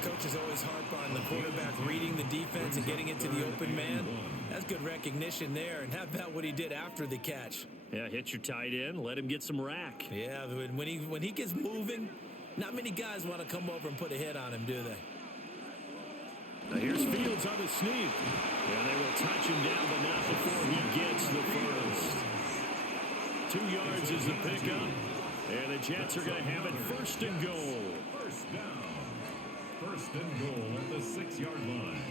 Coaches always harp on the quarterback reading the defense and getting into the open man. That's good recognition there. And how about what he did after the catch? Yeah, hit your tight end, let him get some rack. Yeah, when he gets moving, not many guys want to come over and put a hit on him, do they? Now here's Fields on the sneak. Yeah, they will touch him down, but not before he gets the first. 2 yards is the pickup. And the Jets are going to have it 1st and goal. First down. 1st and goal at the 6-yard line.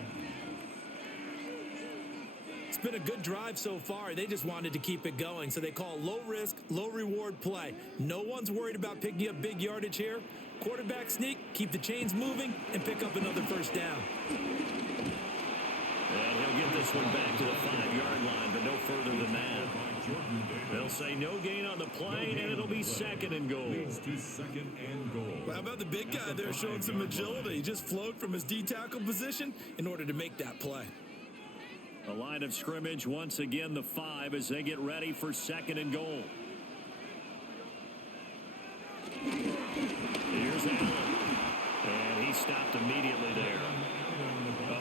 It's been a good drive so far. They just wanted to keep it going, so they call low risk, low reward play. No one's worried about picking up big yardage here. Quarterback sneak, keep the chains moving, and pick up another 1st down. And he'll get this one back to the 5-yard line, but no further than that. They'll say no gain on the play, and it'll be 2nd and goal. Leads to 2nd and goal. Well, how about the big guy there showing some agility? He just flowed from his D-tackle position in order to make that play. The line of scrimmage once again the 5 as they get ready for 2nd and goal. Here's Allen. And he stopped immediately there.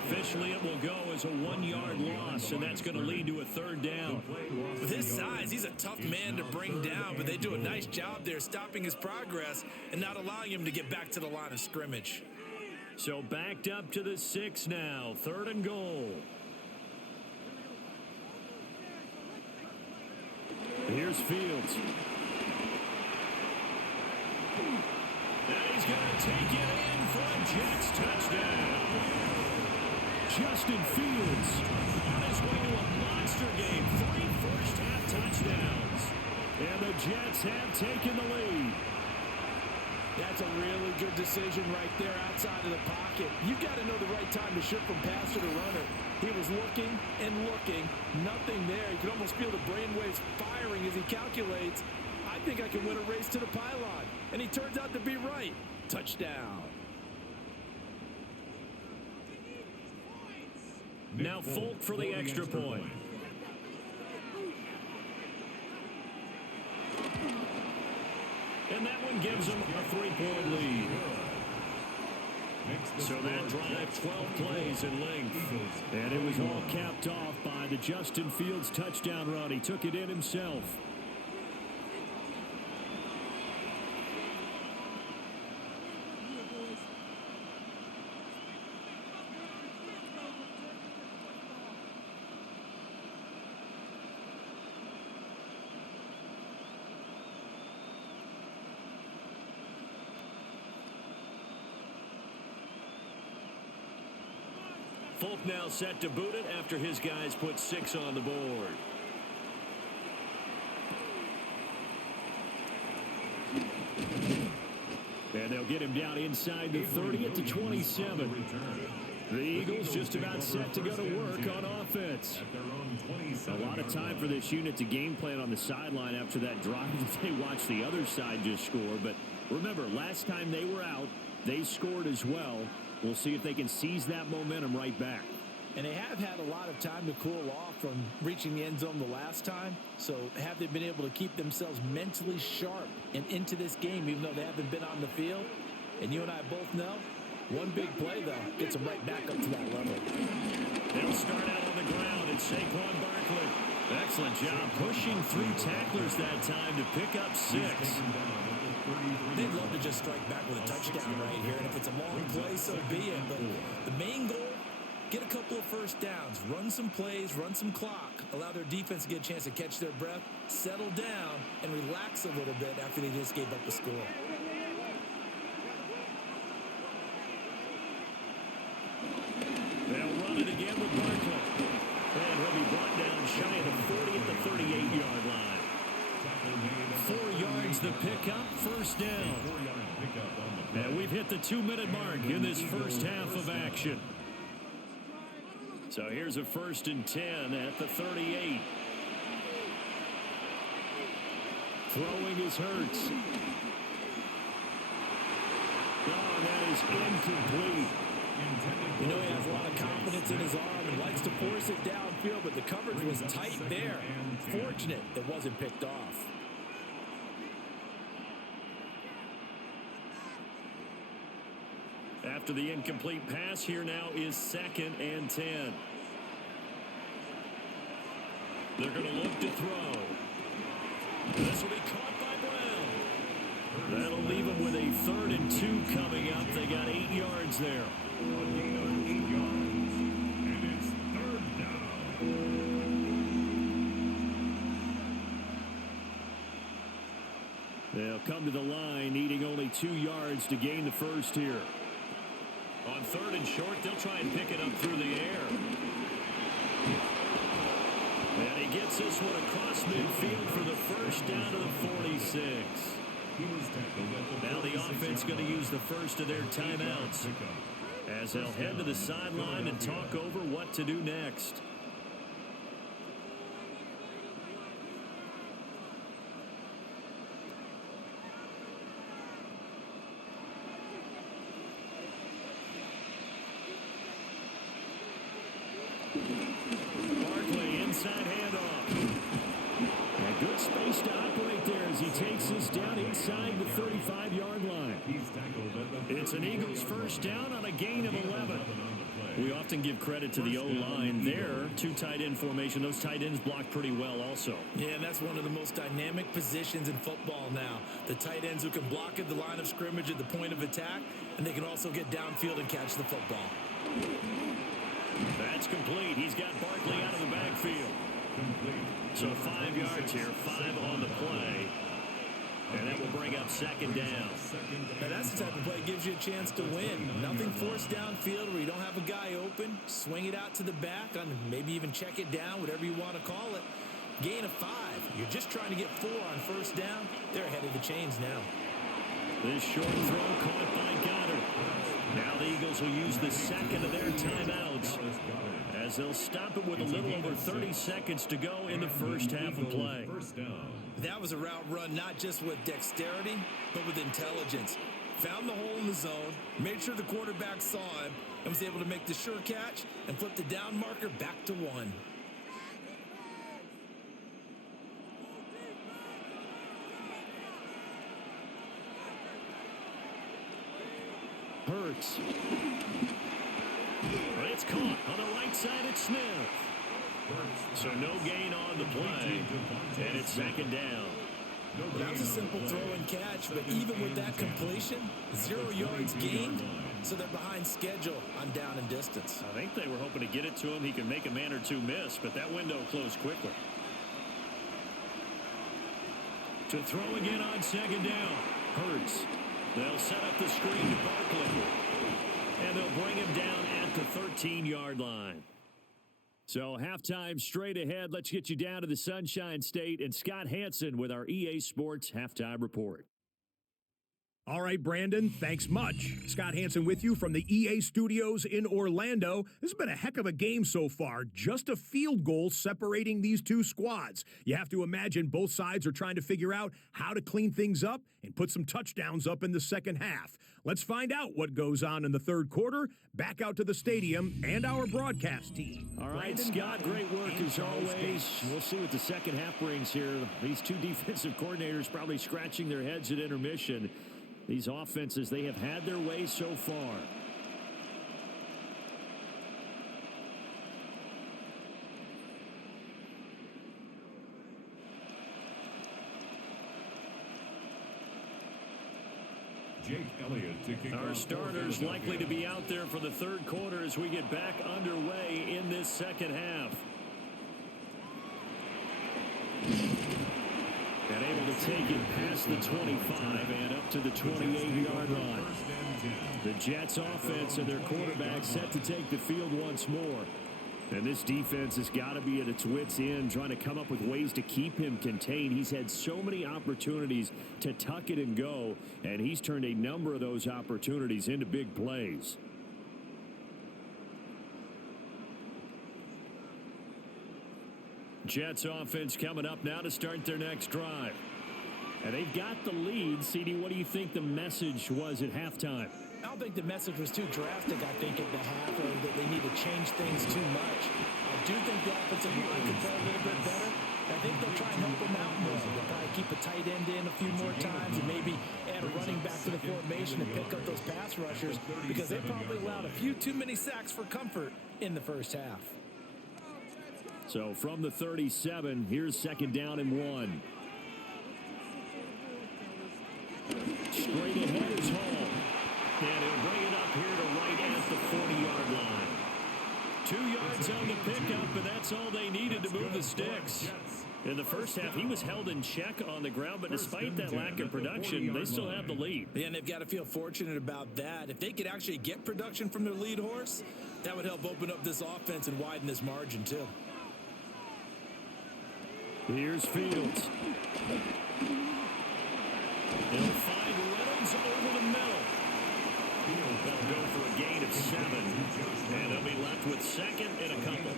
Officially, it will go as a 1-yard loss, and that's going to lead to a 3rd down. With his size, he's a tough man to bring down, but they do a nice job there stopping his progress and not allowing him to get back to the line of scrimmage. So backed up to the 6 now, 3rd and goal. Here's Fields. And he's going to take it in for a Jets touchdown. Justin Fields on his way to a monster game. 3 first-half touchdowns. And the Jets have taken the lead. That's a really good decision right there outside of the pocket. You've got to know the right time to shift from passer to runner. He was looking and looking. Nothing there. You can almost feel the brainwaves firing as he calculates, I think I can win a race to the pylon. And he turns out to be right. Touchdown. Now Folk for the extra point. And that one gives them a 3-point lead. So that drive, 12 plays in length. And it was all capped off by the Justin Fields touchdown run. He took it in himself. Folk now set to boot it after his guys put 6 on the board. And they'll get him down inside the 30 at the 27. The Eagles just about set to go to work on offense. A lot of time for this unit to game plan on the sideline after that drive that they watched the other side just score. But remember, last time they were out, they scored as well. We'll see if they can seize that momentum right back. And they have had a lot of time to cool off from reaching the end zone the last time. So have they been able to keep themselves mentally sharp and into this game, even though they haven't been on the field? And you and I both know, one big play, though, gets them right back up to that level. They'll start out on the ground, and Saquon Barkley. Excellent job pushing through tacklers that time to pick up 6. They'd love to just strike back with a touchdown right here, and if it's a long play, so be it. But the main goal, get a couple of first downs, run some plays, run some clock, allow their defense to get a chance to catch their breath, settle down, and relax a little bit after they just gave up a score. They'll run it again with Barkley. And he'll be brought down shy of the 40 at the 38-yard line. 4 yards makes the pickup, first down. And we've hit the 2-minute mark in this first half of action. So here's a 1st and 10 at the 38. Throwing is Hurts. Oh, that is incomplete. You know, he has a lot of confidence in his arm and likes to force it downfield, but the coverage was tight there. Fortunate it wasn't picked off. After the incomplete pass, here now is 2nd and 10. They're going to look to throw. This will be caught by Brown. That'll leave them with a 3rd and 2 coming up. They got 8 yards there. A gain of 8 yards. And it's 3rd down. They'll come to the line, needing only 2 yards to gain the first here. On 3rd and short, they'll try and pick it up through the air. And he gets this one across midfield for the first down to the 46. Now the offense going to use the first of their timeouts as they'll head to the sideline and talk over what to do next. Barkley inside handoff. A good space to operate there as he takes this down inside the 35-yard line. It's an Eagles first down on a gain of 11. We often give credit to the O-line there. 2 tight end formation. Those tight ends block pretty well also. Yeah, and that's one of the most dynamic positions in football now. The tight ends who can block at the line of scrimmage at the point of attack, and they can also get downfield and catch the football. That's complete. He's got Barkley out of the backfield. So 5 yards here, 5 on the play. And that will bring up 2nd down. Now that's the type of play that gives you a chance to win. Nothing forced downfield where you don't have a guy open. Swing it out to the back, on maybe even check it down, whatever you want to call it. Gain of 5. You're just trying to get 4 on first down. They're ahead of the chains now. This short throw caught by Goddard. Now the Eagles will use the 2nd of their timeouts as they'll stop it with a little over 30 seconds to go in the first half of play. That was a route run not just with dexterity, but with intelligence. Found the hole in the zone, made sure the quarterback saw him, and was able to make the sure catch and flip the down marker back to 1. Hurts. But it's caught on the right side at Smith. So no gain on the play, and it's 2nd down. That was a simple throw and catch, but even with that completion, 0 yards gained, so they're behind schedule on down and distance. I think they were hoping to get it to him. He could make a man or two miss, but that window closed quickly. To throw again on 2nd down. Hurts. They'll set up the screen to Barkley. And they'll bring him down at the 13-yard line. So halftime straight ahead. Let's get you down to the Sunshine State and Scott Hansen with our EA Sports Halftime Report. All right, Brandon, thanks much. Scott Hansen with you from the EA Studios in Orlando. This has been a heck of a game so far. Just a field goal separating these two squads. You have to imagine both sides are trying to figure out how to clean things up and put some touchdowns up in the second half. Let's find out what goes on in the third quarter. Back out to the stadium and our broadcast team. All right, Scott, great work as always. We'll see what the second half brings here. These two defensive coordinators probably scratching their heads at intermission. These offenses, they have had their way so far. Jake Elliott to kick Our off starters likely to be out there for the third quarter as we get back underway in this second half. And able to take it past the 25 and up to the 28-yard line. The Jets offense and their quarterback set to take the field once more. And this defense has got to be at its wits' end, trying to come up with ways to keep him contained. He's had so many opportunities to tuck it and go, and he's turned a number of those opportunities into big plays. Jets offense coming up now to start their next drive. And they've got the lead. CD, what do you think the message was at halftime? I don't think the message was too drastic, I think, at the half, or that they need to change things too much. I do think the offensive line could play a little bit better. I think they'll try and help them out more. They'll probably keep a tight end in a few more times and maybe add a running back to the formation and pick up those pass rushers, because they probably allowed a few too many sacks for comfort in the first half. So from the 37, here's second down and 1. Straight ahead is Hall. And he'll bring it up here to right at the 40-yard line. 2 yards on the pickup, and that's all they needed to move the sticks. In the first half, he was held in check on the ground, but despite that lack of production, they still have the lead. Yeah, and they've got to feel fortunate about that. If they could actually get production from their lead horse, that would help open up this offense and widen this margin, too. Here's Fields. He'll find Reynolds over the middle. They'll go for a gain of 7. And they'll be left with second and a couple.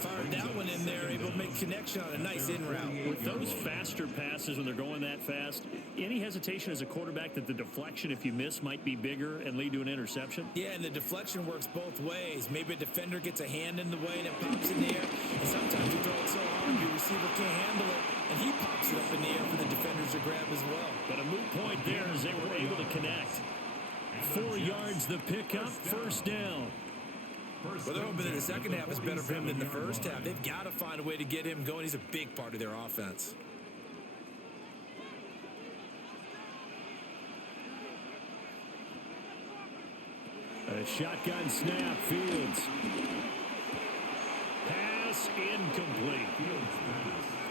Fired that one in there, able to make connection on a nice in route. With those faster passes when they're going that fast, any hesitation as a quarterback that the deflection, if you miss, might be bigger and lead to an interception? Yeah, and the deflection works both ways. Maybe a defender gets a hand in the way and it pops in the air. And sometimes you throw it so hard your receiver can't handle it, and he pops it up in the air for the defenders to grab as well. But a moot point there as they were able to connect. 4 yards the pickup, first down. Well, they're hoping that the second half is better for him than the first half. They've got to find a way to get him going. He's a big part of their offense. A shotgun snap, Fields. Pass incomplete.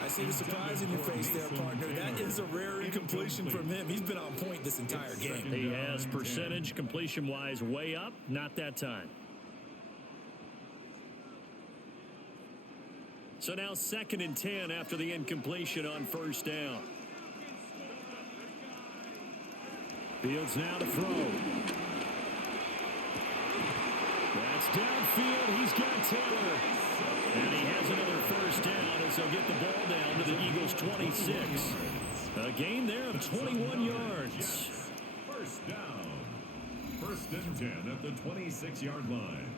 I see the surprise in your face there, partner. That is a rare incompletion from him. He's been on point this entire game. He has percentage completion-wise way up, not that time. So now 2nd and 10 after the incompletion on first down. Fields now to throw. That's downfield. He's got Taylor. And he has another first down as they'll get the ball down to the Eagles' 26. A gain there of 21 yards. First down. 1st and 10 at the 26-yard line.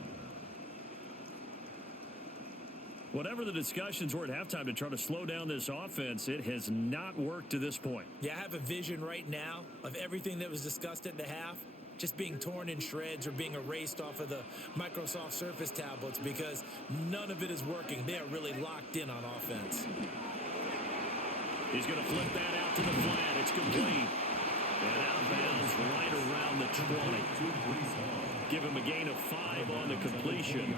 Whatever the discussions were at halftime to try to slow down this offense, it has not worked to this point. Yeah, I have a vision right now of everything that was discussed at the half just being torn in shreds or being erased off of the Microsoft Surface tablets, because none of it is working. They are really locked in on offense. He's going to flip that out to the flat. It's complete. And out of bounds right around the 20. Give him a gain of 5 on the completion.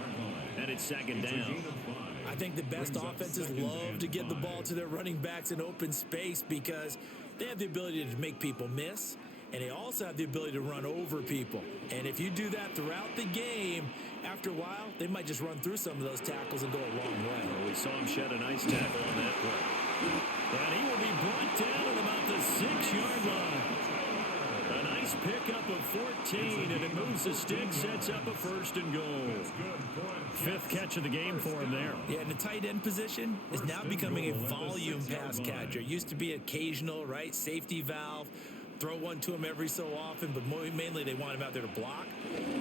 And it's second down. I think the best offenses love to get the ball to their running backs in open space because they have the ability to make people miss, and they also have the ability to run over people. And if you do that throughout the game, after a while, they might just run through some of those tackles and go a long way. Well, we saw him shed a nice tackle on that play. And he will be brought down at about the 6-yard line. A nice pickup of 14, and it moves the stick, sets up a 1st and goal. 5th catch of the game for him there. Yeah, and the tight end position is now becoming a volume pass catcher. It used to be occasional, right? Safety valve. Throw one to him every so often, but mainly they want him out there to block.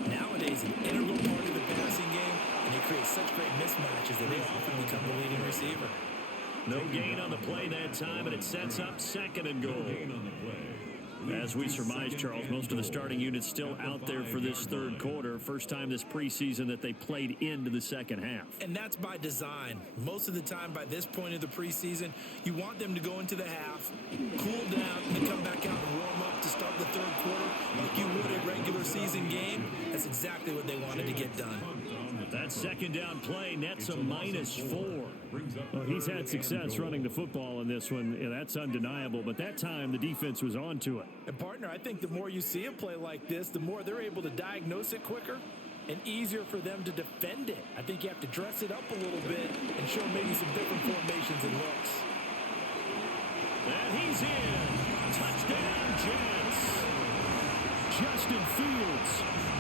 Nowadays, an integral part of the passing game, and they create such great mismatches that they often become the leading receiver. No gain on the play that time, and it sets up 2nd and goal. As we surmise, Charles, most of the starting units still out there for this 3rd quarter. First time this preseason that they played into the second half. And that's by design. Most of the time by this point of the preseason, you want them to go into the half, cool down, and then come back out and warm up to start the 3rd quarter like you would a regular season game. That's exactly what they wanted to get done. That 2nd down play nets a -4. Well, he's had success running the football in this one, and that's undeniable. But that time, the defense was on to it. And, partner, I think the more you see a play like this, the more they're able to diagnose it quicker and easier for them to defend it. I think you have to dress it up a little bit and show maybe some different formations and looks. And he's in. Touchdown, Jets. Justin Fields,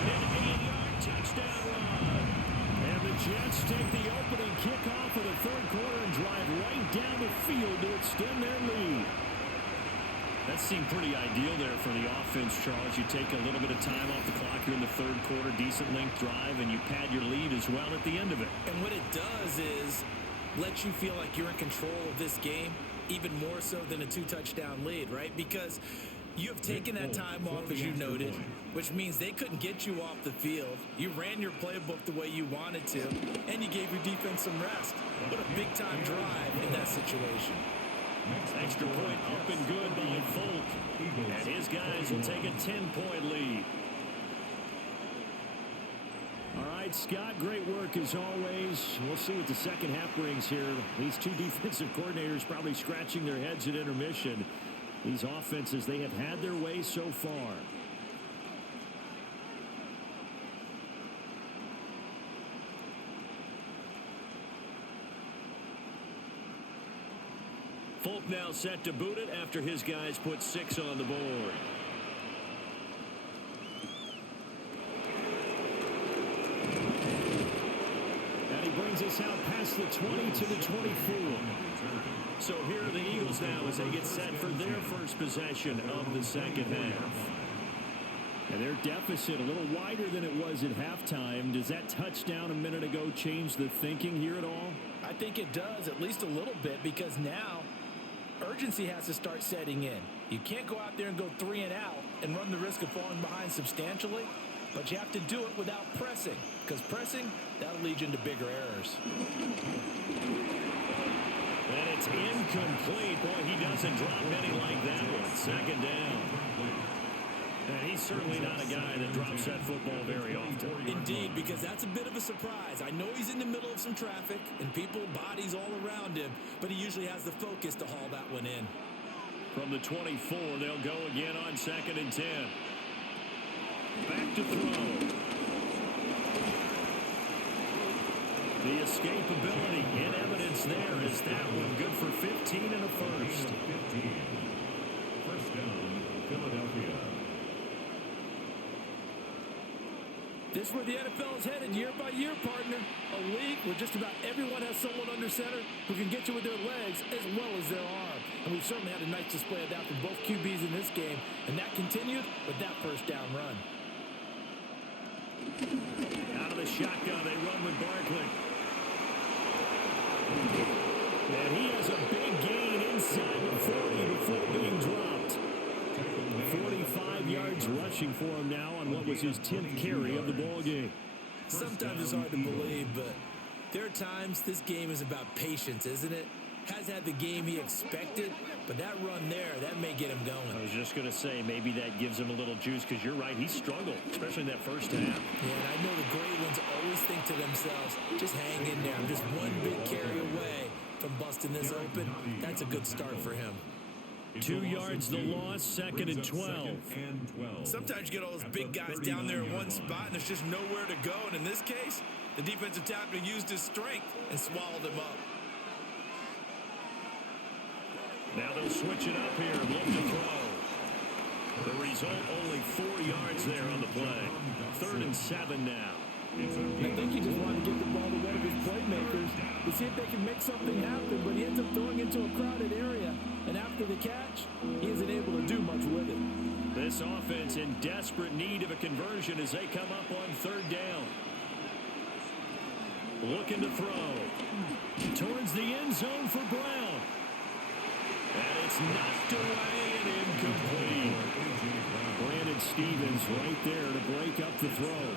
an 8-yard touchdown run. And the Jets take the opening kickoff of the third quarter and drive right down the field to extend their lead. That seemed pretty ideal there for the offense, Charles. You take a little bit of time off the clock here in the third quarter, decent length drive, and you pad your lead as well at the end of it. And what it does is let you feel like you're in control of this game, even more so than a 2-touchdown lead, right? Because you have taken that time off, as you noted, which means they couldn't get you off the field. You ran your playbook the way you wanted to, and you gave your defense some rest. What a big-time drive in that situation. Extra point up and good by Folk. And his guys will take a 10-point lead. All right, Scott, great work as always. We'll see what the second half brings here. These two defensive coordinators probably scratching their heads at intermission. These offenses, they have had their way so far. Folk now set to boot it after his guys put 6 on the board. And he brings us out past the 20 to the 24. So here are the Eagles now as they get set for their first possession of the second half. And their deficit a little wider than it was at halftime. Does that touchdown a minute ago change the thinking here at all? I think it does, at least a little bit, because now urgency has to start setting in. You can't go out there and go 3 and out and run the risk of falling behind substantially, but you have to do it without pressing, because pressing, that'll lead you into bigger errors. And it's incomplete. Boy, he doesn't drop many like that one. Second down. And he's certainly not a guy that drops that football very often. Indeed, because that's a bit of a surprise. I know he's in the middle of some traffic and people, bodies all around him, but he usually has the focus to haul that one in. From the 24, they'll go again on 2nd and 10. Back to throw. The escapability in evidence there is that one good for 15 and a first. First down, Philadelphia. This is where the NFL is headed year by year, partner. A league where just about everyone has someone under center who can get you with their legs as well as their arm. And we've certainly had a nice display of that from both QBs in this game, and that continued with that first down run. Out of the shotgun, they run with Barkley. And he has a big gain inside the 40 before being dropped. 45 yards rushing for him now on what was his 10th carry of the ball game. Sometimes it's hard to believe, but there are times this game is about patience, isn't it? Has had the game he expected, but that run there, that may get him going. I was just going to say, maybe that gives him a little juice, because you're right, he struggled, especially in that first half. Yeah, and I know the great ones always think to themselves, just hang in there. I'm just one big carry away from busting this open. That's a good start for him. 2 yards the loss, 2nd and 12. Sometimes you get all those big guys down there in one spot, and there's just nowhere to go. And in this case, the defensive tackle used his strength and swallowed him up. Now they'll switch it up here and look to throw. The result, only 4 yards there on the play. 3rd and 7 now. I think he just wanted to get the ball to one of his playmakers to see if they can make something happen, but he ends up throwing into a crowded area, and after the catch, he isn't able to do much with it. This offense in desperate need of a conversion as they come up on 3rd down. Looking to throw. Towards the end zone for Brown. And it's knocked away and incomplete. Brandon Stevens right there to break up the throw.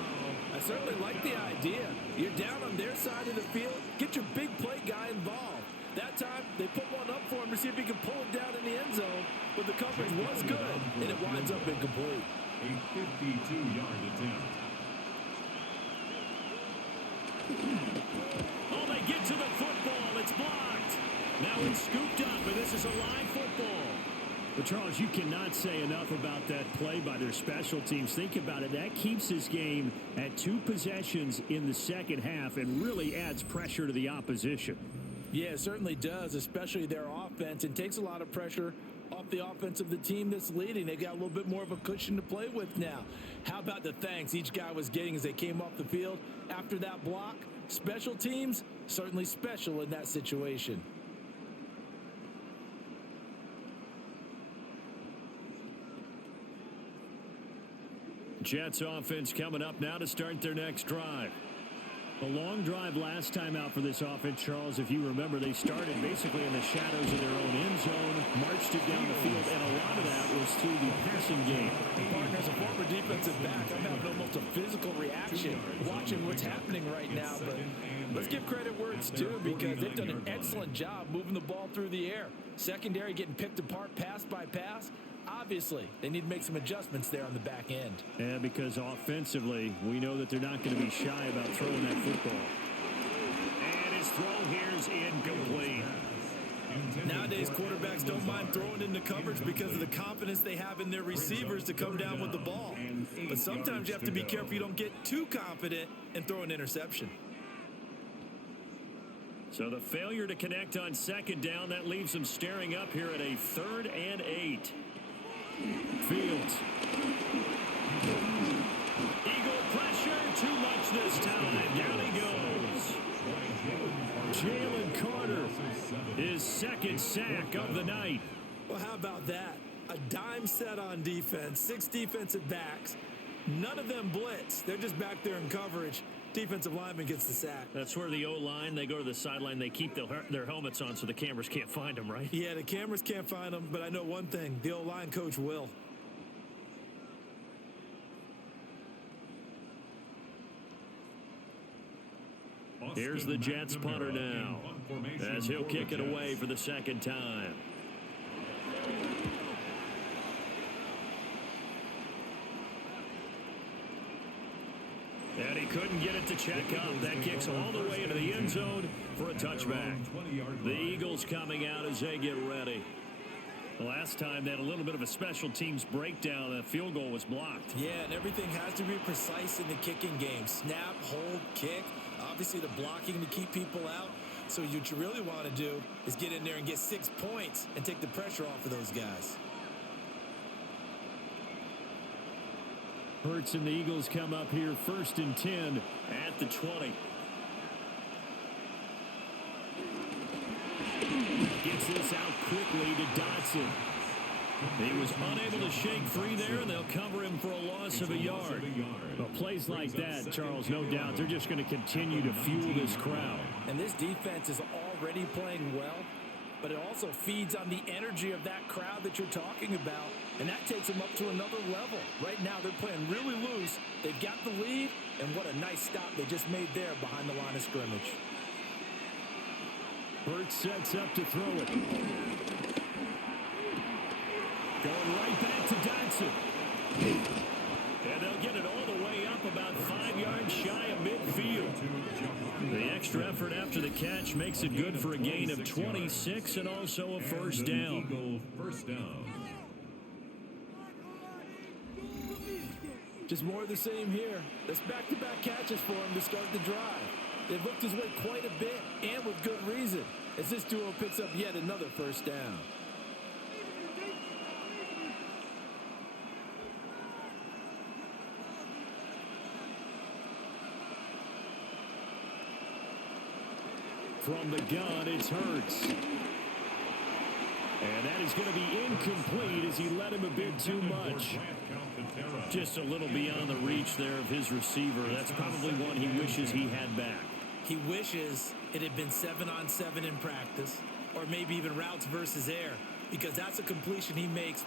I certainly like the idea. You're down on their side of the field. Get your big play guy involved. That time, they put one up for him to see if he can pull it down in the end zone. But the coverage was good, and it winds up incomplete. A 52-yard attempt. Oh, they get to the football. It's blocked. Now it's scooped up, and this is a live football. But, Charles, you cannot say enough about that play by their special teams. Think about it. That keeps this game at 2 possessions in the second half and really adds pressure to the opposition. Yeah, it certainly does, especially their offense. It takes a lot of pressure off the offense of the team that's leading. They got a little bit more of a cushion to play with now. How about the thanks each guy was getting as they came off the field after that block? Special teams, certainly special in that situation. Jets offense coming up now to start their next drive. A long drive last time out for this offense, Charles. If you remember, they started basically in the shadows of their own end zone, marched it down the field, and a lot of that was through the passing game. Partner, as a former defensive back, I'm having almost a physical reaction watching what's happening right now. But let's give credit where it's due, because they've done an excellent job moving the ball through the air. Secondary getting picked apart pass by pass. Obviously, they need to make some adjustments there on the back end. Yeah, because offensively, we know that they're not going to be shy about throwing that football. And his throw here's incomplete. Nowadays, quarterbacks don't mind throwing into coverage because of the confidence they have in their receivers to come down with the ball. But sometimes you have to be careful you don't get too confident and throw an interception. So the failure to connect on second down, that leaves them staring up here at a 3rd and 8. Fields. Eagle pressure, too much this time. Down he goes. Jalen Carter, his 2nd sack of the night. Well, how about that? A dime set on defense, 6 defensive backs. None of them blitz. They're just back there in coverage. Defensive lineman gets the sack. That's where the O-line, they go to the sideline, they keep their helmets on so the cameras can't find them, right? Yeah, the cameras can't find them, but I know one thing. The O-line coach will. Here's the Jets punter now, as he'll kick it away for the 2nd time. And he couldn't get it to check up. That kicks all the way into the end zone for a touchback. The Eagles coming out as they get ready. The last time they had a little bit of a special teams breakdown. A field goal was blocked. Yeah, and everything has to be precise in the kicking game. Snap, hold, kick. Obviously the blocking to keep people out. So what you really want to do is get in there and get 6 points and take the pressure off of those guys. Hurts and the Eagles come up here 1st and 10 at the 20. Gets this out quickly to Dotson. He was unable to shake free there, and they'll cover him for a loss of a yard. But plays like that, Charles, no doubt, they're just going to continue to fuel this crowd. And this defense is already playing well, but it also feeds on the energy of that crowd that you're talking about, and that takes them up to another level. Right now, they're playing really loose. They've got the lead, and what a nice stop they just made there behind the line of scrimmage. Hurts sets up to throw it. Going right back to Dotson. And they'll get it all the way up about 5 yards shy of midfield. The extra effort after the catch makes it good for a gain of 26 and also a 1st down. Just more of the same here. That's back-to-back catches for him to start the drive. They've looked his way quite a bit, and with good reason, as this duo picks up yet another 1st down. From the gun, it's Hurts. And that is going to be incomplete as he let him a bit too much. Just a little beyond the reach there of his receiver. That's probably one he wishes he had back. He wishes it had been 7-on-7 in practice, or maybe even routes versus air, because that's a completion he makes,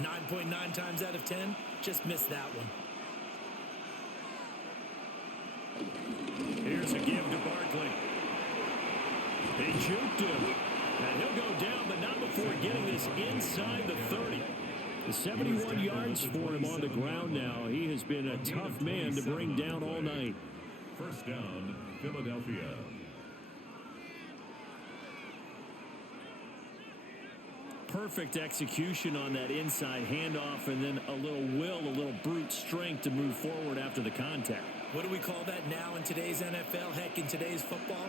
9.9 times out of 10? Just missed that one. Here's a give to Barkley. He juked him. And he'll go down, but not before getting this inside the 30. 71 yards for him on the ground now. He has been a tough man to bring down all night. 1st down, Philadelphia. perfect execution on that inside handoff, and then a little will, a little brute strength to move forward after the contact. What do we call that now in today's NFL? Heck, in today's football?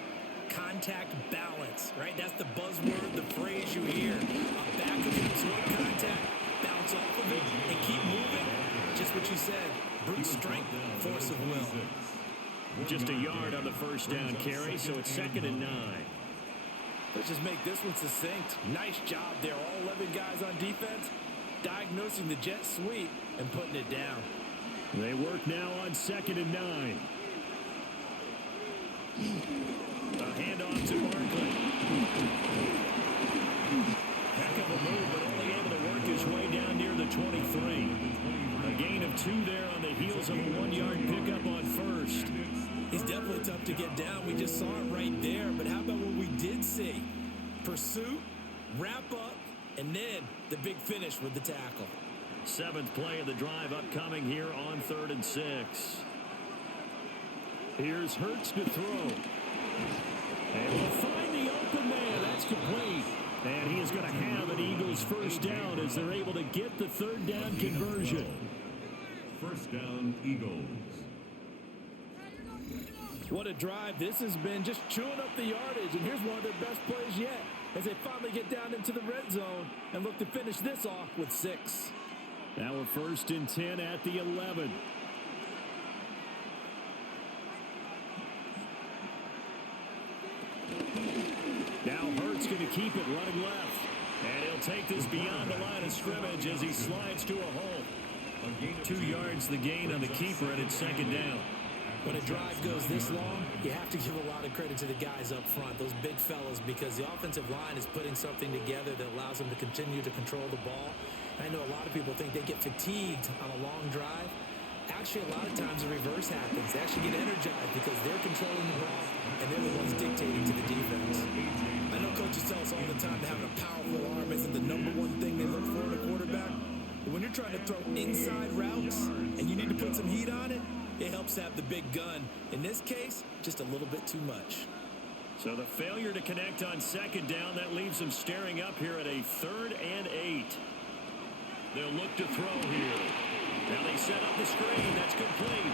Contact balance, right? That's the buzzword, the phrase you hear. A back who can absorb contact, bounce off of it, and keep moving. Just what you said, brute strength, force of will. Just a yard on the first down carry, so it's 2nd and 9. Let's just make this one succinct. Nice job there. All 11 guys on defense, diagnosing the jet sweep and putting it down. They work now on 2nd and 9. A handoff to Barkley. Heck of a move, but only able to work his way down near the 23. A gain of 2 there on the heels of a 1-yard pickup on first. He's definitely tough to get down. We just saw it right there. But how about what we did see? Pursuit, wrap up, and then the big finish with the tackle. 7th play of the drive upcoming here on 3rd and 6. Here's Hurts to throw. And will find the open man. That's complete. And he is going to have an Eagles first down as they're able to get the 3rd down conversion. First down, Eagles. What a drive this has been, just chewing up the yardage. And here's one of their best plays yet as they finally get down into the red zone and look to finish this off with 6. Now a 1st and 10 at the 11. Now Hurts going to keep it running left. And he'll take this beyond the line of scrimmage as he slides to a hole. 2 yards the gain on the keeper, and it's 2nd down. When a drive goes this long, you have to give a lot of credit to the guys up front, those big fellas, because the offensive line is putting something together that allows them to continue to control the ball. I know a lot of people think they get fatigued on a long drive. Actually, a lot of times the reverse happens. They actually get energized because they're controlling the ball, and they're the ones dictating to the defense. I know coaches tell us all the time that having a powerful arm isn't the #1 thing they look for in a quarterback. But when you're trying to throw inside routes and you need to put some heat on it, it helps to have the big gun. In this case, just a little bit too much. So the failure to connect on 2nd down, that leaves them staring up here at a 3rd and 8. They'll look to throw here. Now they set up the screen. That's complete.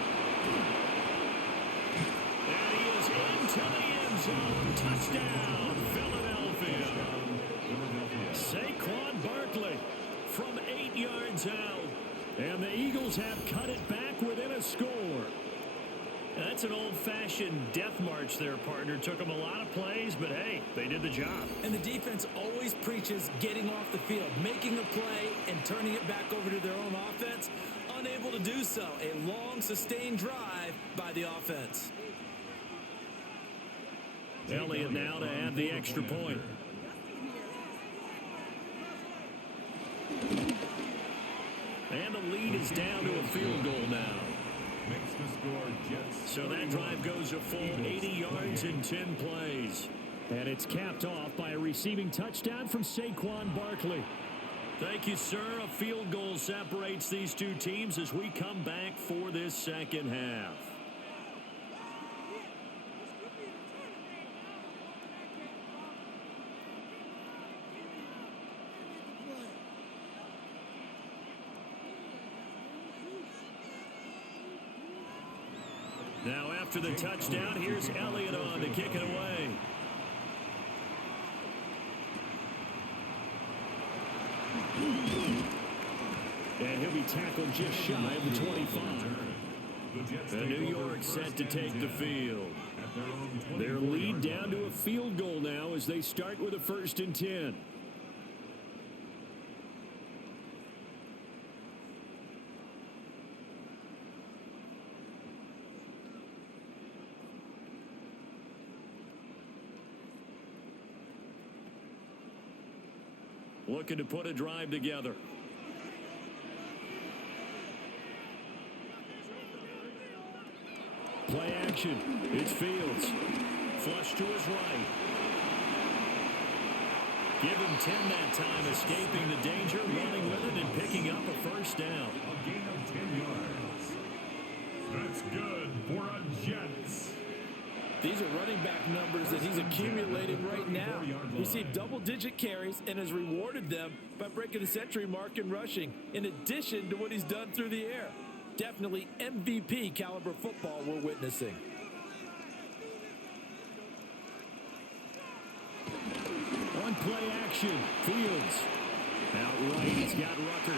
And he is into the end zone. Touchdown, Philadelphia. Saquon Barkley from 8 yards out. And the Eagles have cut it back within a score. Now, that's an old-fashioned death march there, partner. Took them a lot of plays, but hey, they did the job. And the defense always preaches getting off the field, making a play, and turning it back over to their own offense. Unable to do so. A long, sustained drive by the offense. Elliott now to add the extra point. And the lead is down to a field goal now. Makes the score Jets. So that drive goes a full 80 yards in 10 plays. And it's capped off by a receiving touchdown from Saquon Barkley. Thank you, sir. A field goal separates these two teams as we come back for this 2nd half. Now after the touchdown, here's Elliott on to kick it away. And he'll be tackled just shy of the 25. The New York set to take the field. Their lead down to a field goal now as they start with a 1st and 10. Looking to put a drive together. Play action. It's Fields. Flush to his right. Give him 10 that time, escaping the danger, running with it, and picking up a 1st down. A gain of 10 yards. That's good for a Jets. These are running back numbers that he's accumulating right now. Received double-digit carries and has rewarded them by breaking the century mark in rushing, in addition to what he's done through the air. Definitely MVP caliber football we're witnessing. On play action, Fields. Outright, he's got Rucker.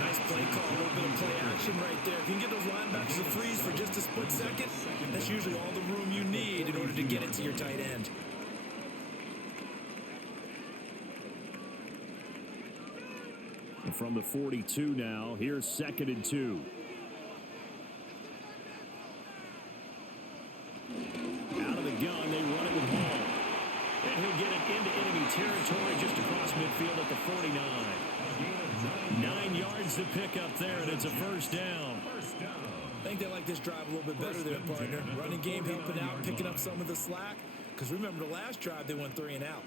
Nice play call, a little bit of play action right there. If you can get those linebackers to freeze for just a split second, that's usually all the room you need in order to get it to your tight end. And from the 42 now, here's 2nd and 2. Out of the gun, they run it with Hall. And he'll get it into enemy territory just across midfield at the 49. 9 yards to pick up there, and it's a first down. I think they like this drive a little bit better there, partner. Running game helping out, picking up some of the slack. Because remember, the last drive, they went 3 and out.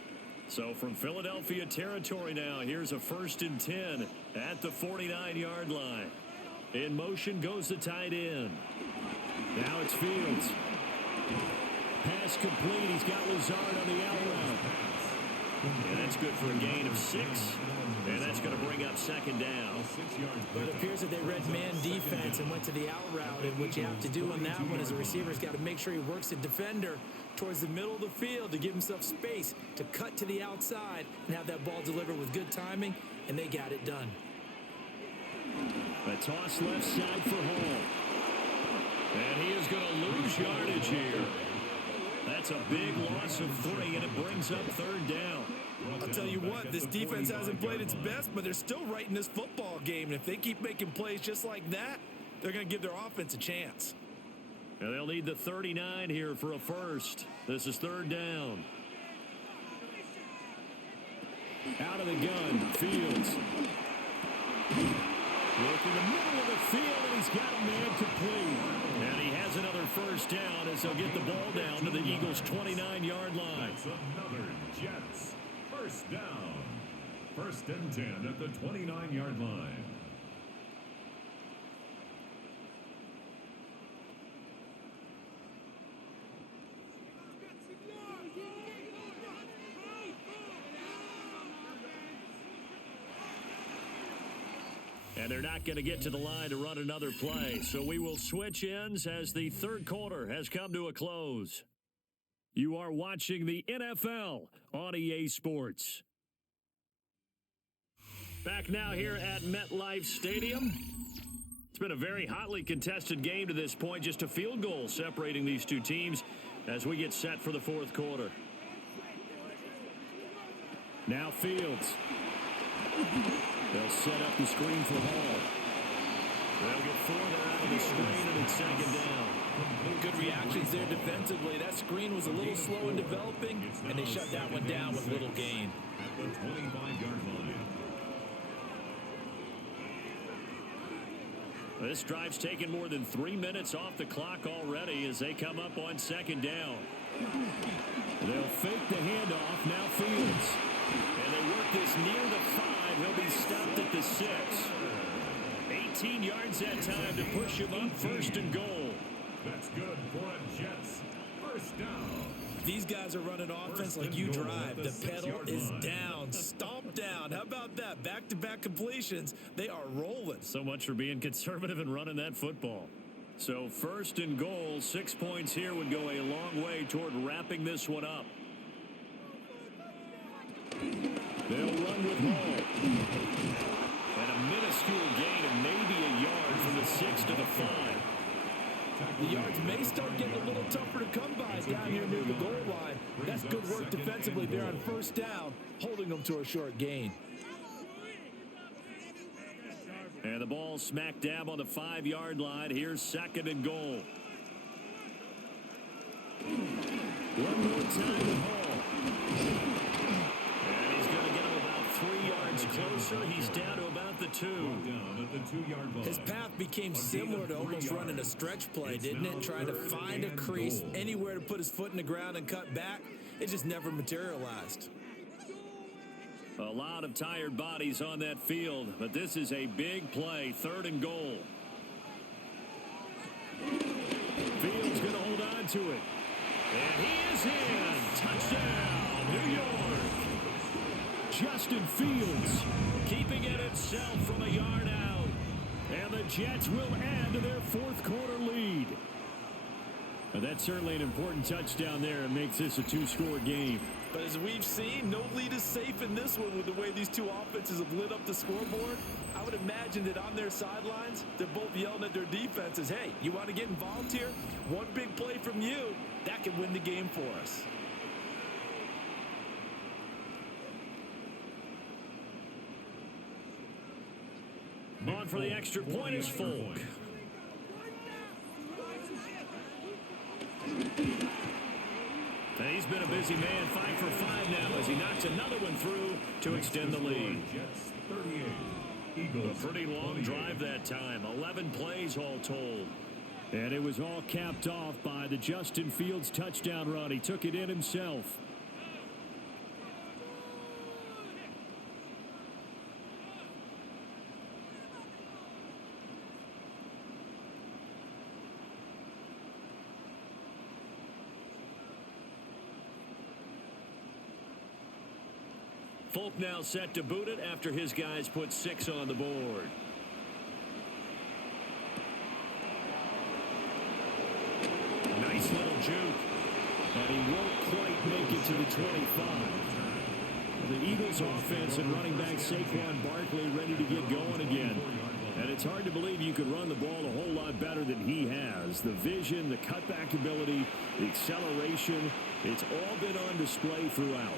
So from Philadelphia territory now, here's a 1st and 10 at the 49-yard line. In motion goes the tight end. Now it's Fields. Pass complete. He's got Lazard on the out route. And that's good for a gain of 6. And that's going to bring up 2nd down. But it appears that they read man defense and went to the out route. And what you have to do on that one is a receiver's got to make sure he works the defender towards the middle of the field to give himself space to cut to the outside and have that ball delivered with good timing. And they got it done. A toss left side for Hall. And he is going to lose yardage here. That's a big loss of 3, and it brings up 3rd down. I'll tell you what, this defense hasn't played its best, but they're still right in this football game. And if they keep making plays just like that, they're going to give their offense a chance. And they'll need the 39 here for a first. This is 3rd down. Out of the gun, Fields. Work in the middle of the field, and he's got a man complete. And he has another first down as they'll get the ball down to the Eagles' 29-yard line. That's another Jets first down. 1st and 10 at the 29-yard line. And they're not going to get to the line to run another play. So we will switch ends as the 3rd quarter has come to a close. You are watching the NFL on EA Sports. Back now here at MetLife Stadium. It's been a very hotly contested game to this point. Just a field goal separating these two teams as we get set for the 4th quarter. Now Fields. They'll set up the screen for Hall. They'll get 4 there out of the screen, and it's 2nd down. Good reactions there defensively. That screen was a little slow in developing, and they shut that one down with little gain. At the 25-yard line. This drive's taken more than 3 minutes off the clock already as they come up on 2nd down. They'll fake the handoff. Now Fields. And they work this near the 5. He'll be stopped at the 6. 18 yards that time to push him up 1st and goal. That's good for a Jets first down. These guys are running offense like you drive. The pedal is down, stomp down. How about that? Back-to-back completions. They are rolling. So much for being conservative and running that football. So 1st and goal, 6 points here would go a long way toward wrapping this one up. They'll run with Hall. And a minuscule gain of maybe a yard from the 6 to the 5. The yards may start getting a little tougher to come by down here near the goal line. That's good work defensively there on 1st down, holding them to a short gain. And the ball smack dab on the 5-yard line. Here's 2nd and goal. One more time with Hall. And he's going to get him about 3 yards closer. He's down to about the 2. Down at the 2-yard line. His path became similar to almost running a stretch play, didn't it? Trying to find a crease, anywhere to put his foot in the ground and cut back. It just never materialized. A lot of tired bodies on that field, but this is a big play. 3rd and goal. Fields going to hold on into it. And he is in. Touchdown, New York. Justin Fields keeping it himself from a yard out. And the Jets will add to their fourth quarter lead. But that's certainly an important touchdown there. It makes this a two-score game. But as we've seen, no lead is safe in this one with the way these two offenses have lit up the scoreboard. I would imagine that on their sidelines, they're both yelling at their defenses, hey, you want to get involved here? One big play from you, that could win the game for us. On for the extra point is Folk. And he's been a busy man, 5 for 5 now as he knocks another one through to extend the lead. Jets 38. Eagles A pretty long drive that time, 11 plays all told. And it was all capped off by the Justin Fields touchdown run. He took it in himself. Folk now set to boot it after his guys put 6 on the board. Nice little juke. And he won't quite make it to the 25. The Eagles offense and running back Saquon Barkley ready to get going again. And it's hard to believe you could run the ball a whole lot better than he has. The vision, the cutback ability, the acceleration, it's all been on display throughout.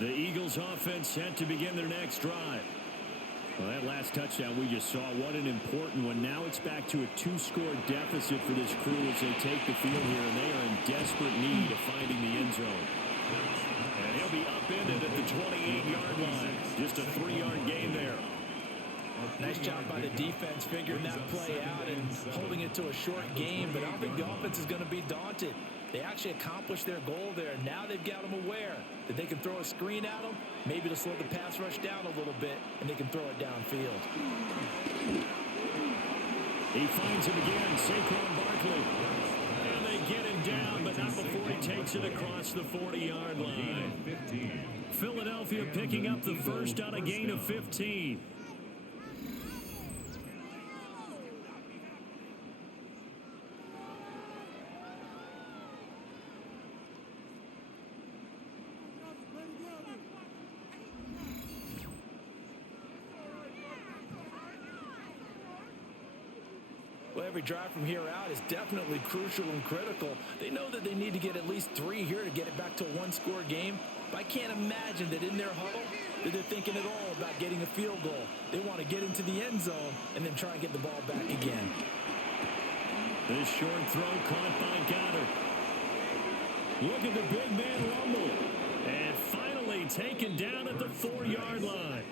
The Eagles offense set to begin their next drive. Well, that last touchdown we just saw, what an important one. Now it's back to a 2-score deficit for this crew as they take the field here, and they are in desperate need of finding the end zone. And he'll be upended at the 28-yard line. Just a 3-yard gain there. Nice job by the defense figuring that play out and holding it to a short game, but I don't think the offense is going to be daunted. They actually accomplished their goal there. Now they've got them aware that they can throw a screen at them, maybe to slow the pass rush down a little bit, and they can throw it downfield. He finds him again, Saquon Barkley. And they get him down, but not before he takes it across the 40-yard line. Philadelphia picking up the first on a gain of 15. Well, every drive from here out is definitely crucial and critical. They know that they need to get at least 3 here to get it back to a 1-score game. But I can't imagine that in their huddle that they're thinking at all about getting a field goal. They want to get into the end zone and then try and get the ball back again. This short throw caught by Goddard. Look at the big man rumble. And finally taken down at the 4-yard line.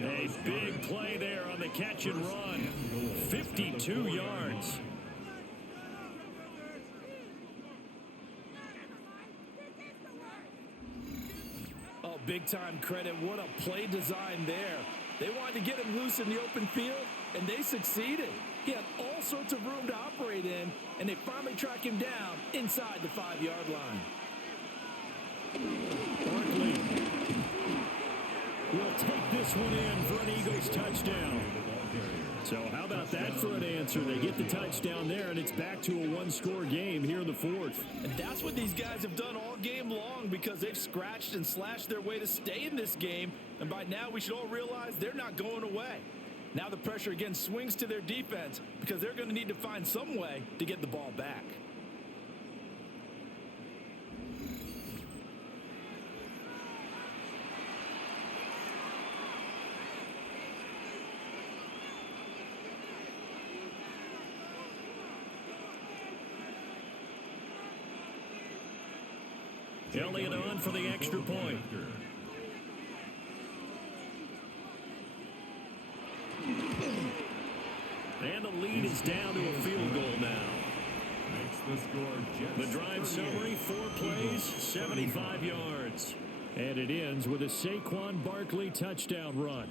A big play there on the catch and run. 52 yards. Oh, big-time credit. What a play design there. They wanted to get him loose in the open field, and they succeeded. He had all sorts of room to operate in, and they finally track him down inside the 5-yard line. Barkley will take this one in for an Eagles touchdown. So how about that for an answer? They get the touchdown there, and it's back to a 1-score game here in the 4th. And that's what these guys have done all game long because they've scratched and slashed their way to stay in this game. And by now, we should all realize they're not going away. Now the pressure again swings to their defense because they're going to need to find some way to get the ball back. Elliott on for the extra point. And the lead is down to a field goal now. Makes the score Jets The drive 38. summary, 4 plays, 75 yards. And it ends with a Saquon Barkley touchdown run.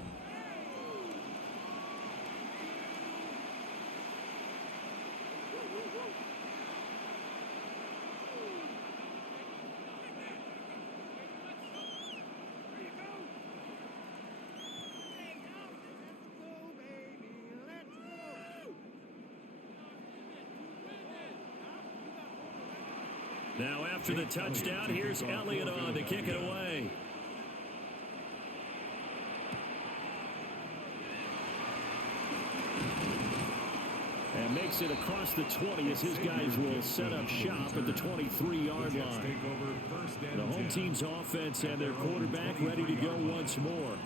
Now after the touchdown, here's Elliott on to kick it away. And makes it across the 20 as his guys will set up shop at the 23-yard line. The home team's offense and their quarterback ready to go once more.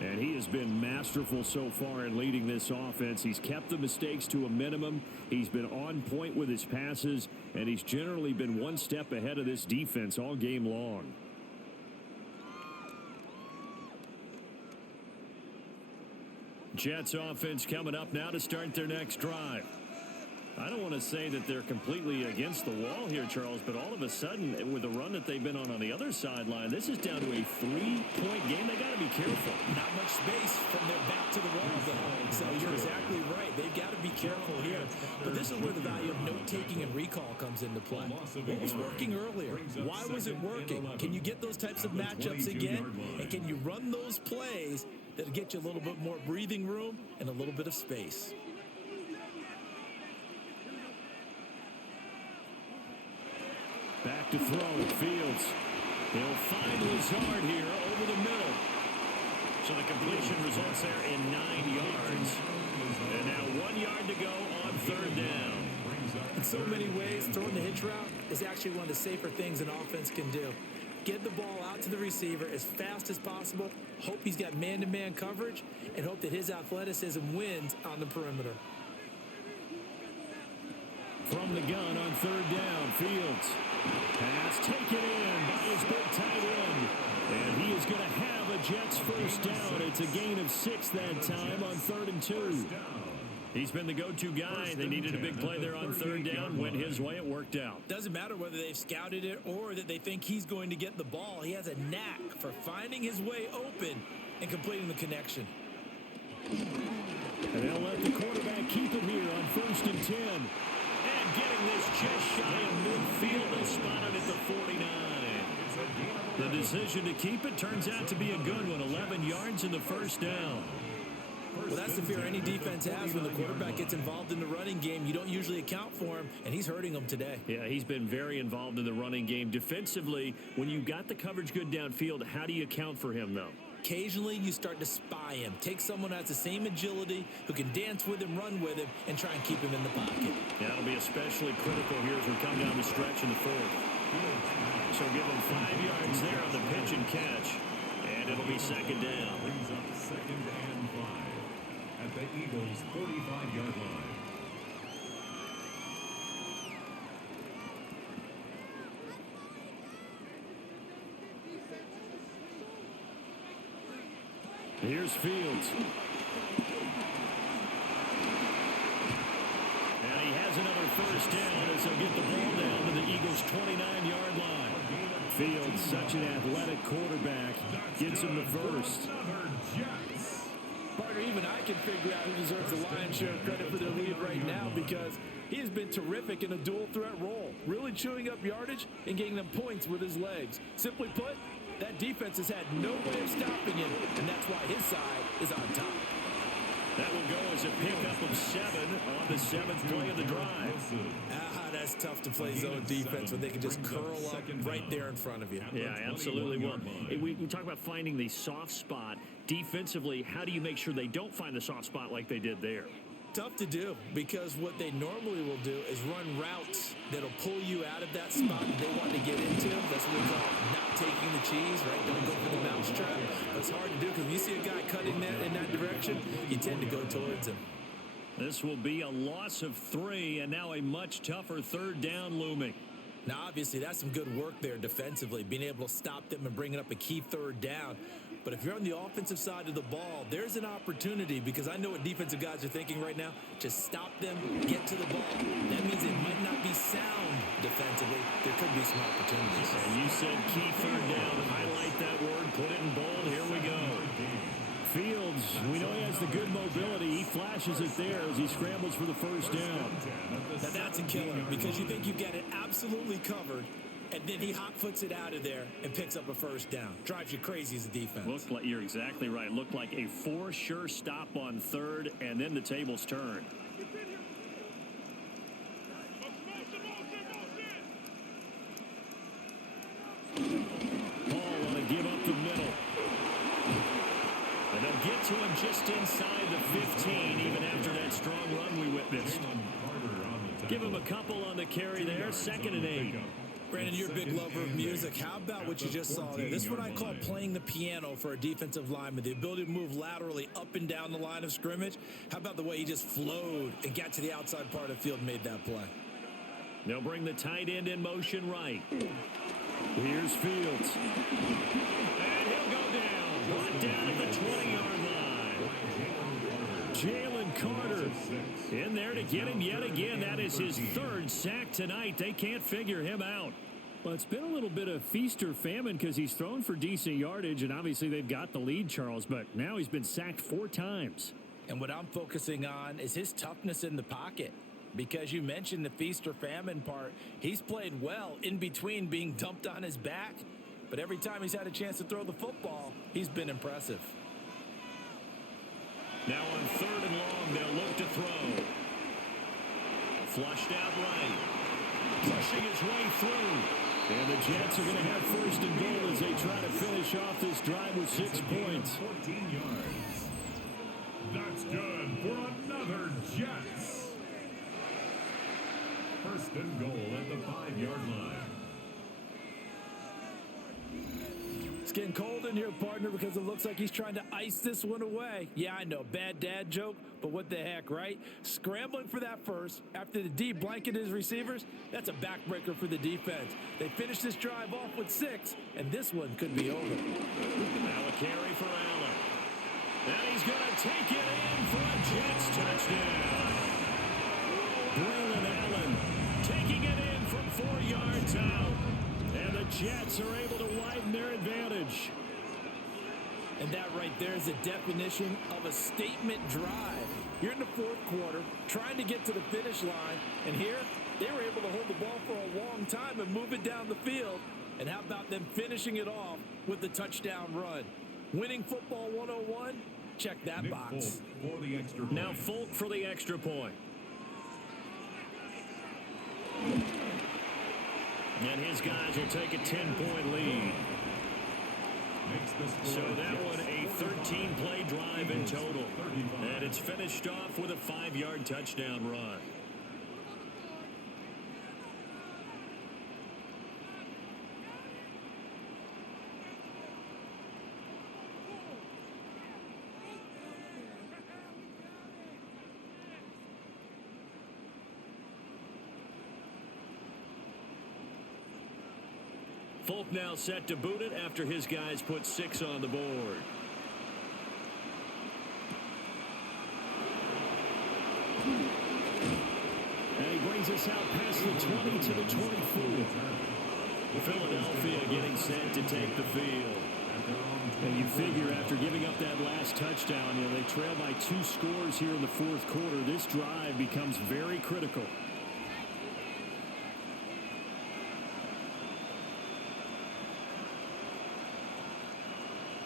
And he has been masterful so far in leading this offense. He's kept the mistakes to a minimum. He's been on point with his passes, and he's generally been one step ahead of this defense all game long. Jets offense coming up now to start their next drive. I don't want to say that they're completely against the wall here, Charles, but all of a sudden, with the run that they've been on the other sideline, this is down to a 3-point game. They got to be careful. Not much space from their back to the wall, though. So you're exactly right. They've got to be careful here. But this is where the value of note-taking and recall comes into play. What was working earlier? Why was it working? Can you get those types of matchups again? And can you run those plays that'll get you a little bit more breathing room and a little bit of space? Back to throw. Fields. He'll find Lazard here over the middle. So the completion results there in 9 yards. And now 1 yard to go on third down. In so many ways, throwing the hitch route is actually one of the safer things an offense can do. Get the ball out to the receiver as fast as possible, hope he's got man-to-man coverage, and hope that his athleticism wins on the perimeter. From the gun on third down, Fields. Pass taken in by his big tight end. And he is going to have a Jets first down. It's a gain of 6 that time on 3rd and 2. He's been the go-to guy. They needed a big play there on third down. Went his way. It worked out. Doesn't matter whether they've scouted it or that they think he's going to get the ball. He has a knack for finding his way open and completing the connection. And they'll let the quarterback keep it here on 1st and 10. And getting this just shy of midfield. They spotted at the 49. The decision to keep it turns out to be a good one. 11 yards in the first down. Well, that's the fear any defense has when the quarterback gets involved in the running game. You don't usually account for him, and he's hurting them today. Yeah, he's been very involved in the running game. Defensively, when you got the coverage good downfield, how do you account for him, though? Occasionally, you start to spy him. Take someone who has the same agility, who can dance with him, run with him, and try and keep him in the pocket. Yeah, that'll be especially critical here as we come down the stretch in the fourth. So give him 5 yards there on the pitch and catch. And it'll be second down. Brings up 2nd and 5 at the Eagles' 45-yard line. Here's Fields. And he has another first down as he'll get the ball down to the Eagles' 29-yard line. Fields, such an athletic quarterback, gets him the first. Partner, even I can figure out who deserves the lion's share of credit for their lead right now because he has been terrific in a dual threat role, really chewing up yardage and getting them points with his legs. Simply put, that defense has had no way of stopping him, and that's why his side is on top. That will go as a pickup of 7 on the 7th play of the drive. That's tough to play zone defense when they can just curl up right there in front of you. Yeah, absolutely. Well, we talk about finding the soft spot. Defensively, how do you make sure they don't find the soft spot like they did there? Tough to do because what they normally will do is run routes that'll pull you out of that spot that they want to get into. That's what we call not taking the cheese, right? Don't go for the mousetrap. It's hard to do because when you see a guy cutting that in that direction, you tend to go towards him. This will be a loss of 3 and now a much tougher third down looming. Now, obviously, that's some good work there defensively, being able to stop them and bringing up a key third down. But if you're on the offensive side of the ball, there's an opportunity because I know what defensive guys are thinking right now. Just stop them, get to the ball. That means it might not be sound defensively. There could be some opportunities. And you said key third down. Highlight that has the good mobility. He flashes it there as he scrambles for the first down. Now that's a killer because you think you've got it absolutely covered, and then he hot-foots it out of there and picks up a first down. Drives you crazy as a defense. Looked like, you're exactly right. Looked like a for sure stop on third, and then the tables turned. Paul on a give up the middle. And they'll get to him just inside the 15, even after that strong run we witnessed. Give him a couple on the carry there, 2nd and 8. Brandon, you're a big lover of music. How about what you just saw there? This is what I call playing the piano for a defensive lineman. The ability to move laterally up and down the line of scrimmage. How about the way he just flowed and got to the outside part of the field and made that play? They'll bring the tight end in motion right. Here's Fields. And he'll go down. Brought down at the 20-yard line. Jalen Carter in there to get him yet again. That is his 3rd sack tonight. They can't figure him out. Well, it's been a little bit of feast or famine because he's thrown for decent yardage, and obviously they've got the lead, Charles, but now he's been sacked 4 times. And what I'm focusing on is his toughness in the pocket. Because you mentioned the feast or famine part, he's played well in between being dumped on his back. But every time he's had a chance to throw the football, he's been impressive. Now on 3rd and long, they'll look to throw. Flushed out right. Pushing his way through. And the Jets are going to have 1st and goal as they try to finish off this drive with 6 points. 14 yards. That's good for another Jets. 1st and goal at the 5-yard line. It's getting cold in here, partner, because it looks like he's trying to ice this one away. Yeah, I know, bad dad joke, but what the heck, right? Scrambling for that first after the D blanketed his receivers, that's a backbreaker for the defense. They finished this drive off with 6, and this one could be over. Now a carry for Allen. And he's going to take it in for a Jets touchdown. Braylon Allen taking it in from 4 yards out. And the Jets are able to widen their advantage. And that right there is a definition of a statement drive. You're in the 4th quarter, trying to get to the finish line, and here they were able to hold the ball for a long time and move it down the field. And how about them finishing it off with the touchdown run? Winning football 101? Check that box. Now Folk for the extra point. And his guys will take a 10-point lead. So that one a 13-play drive in total. And it's finished off with a 5-yard touchdown run. Folk now set to boot it after his guys put 6 on the board. And he brings us out past the 20 to the 24. Philadelphia getting set to take the field. And you figure after giving up that last touchdown, they trail by 2 scores here in the 4th quarter. This drive becomes very critical.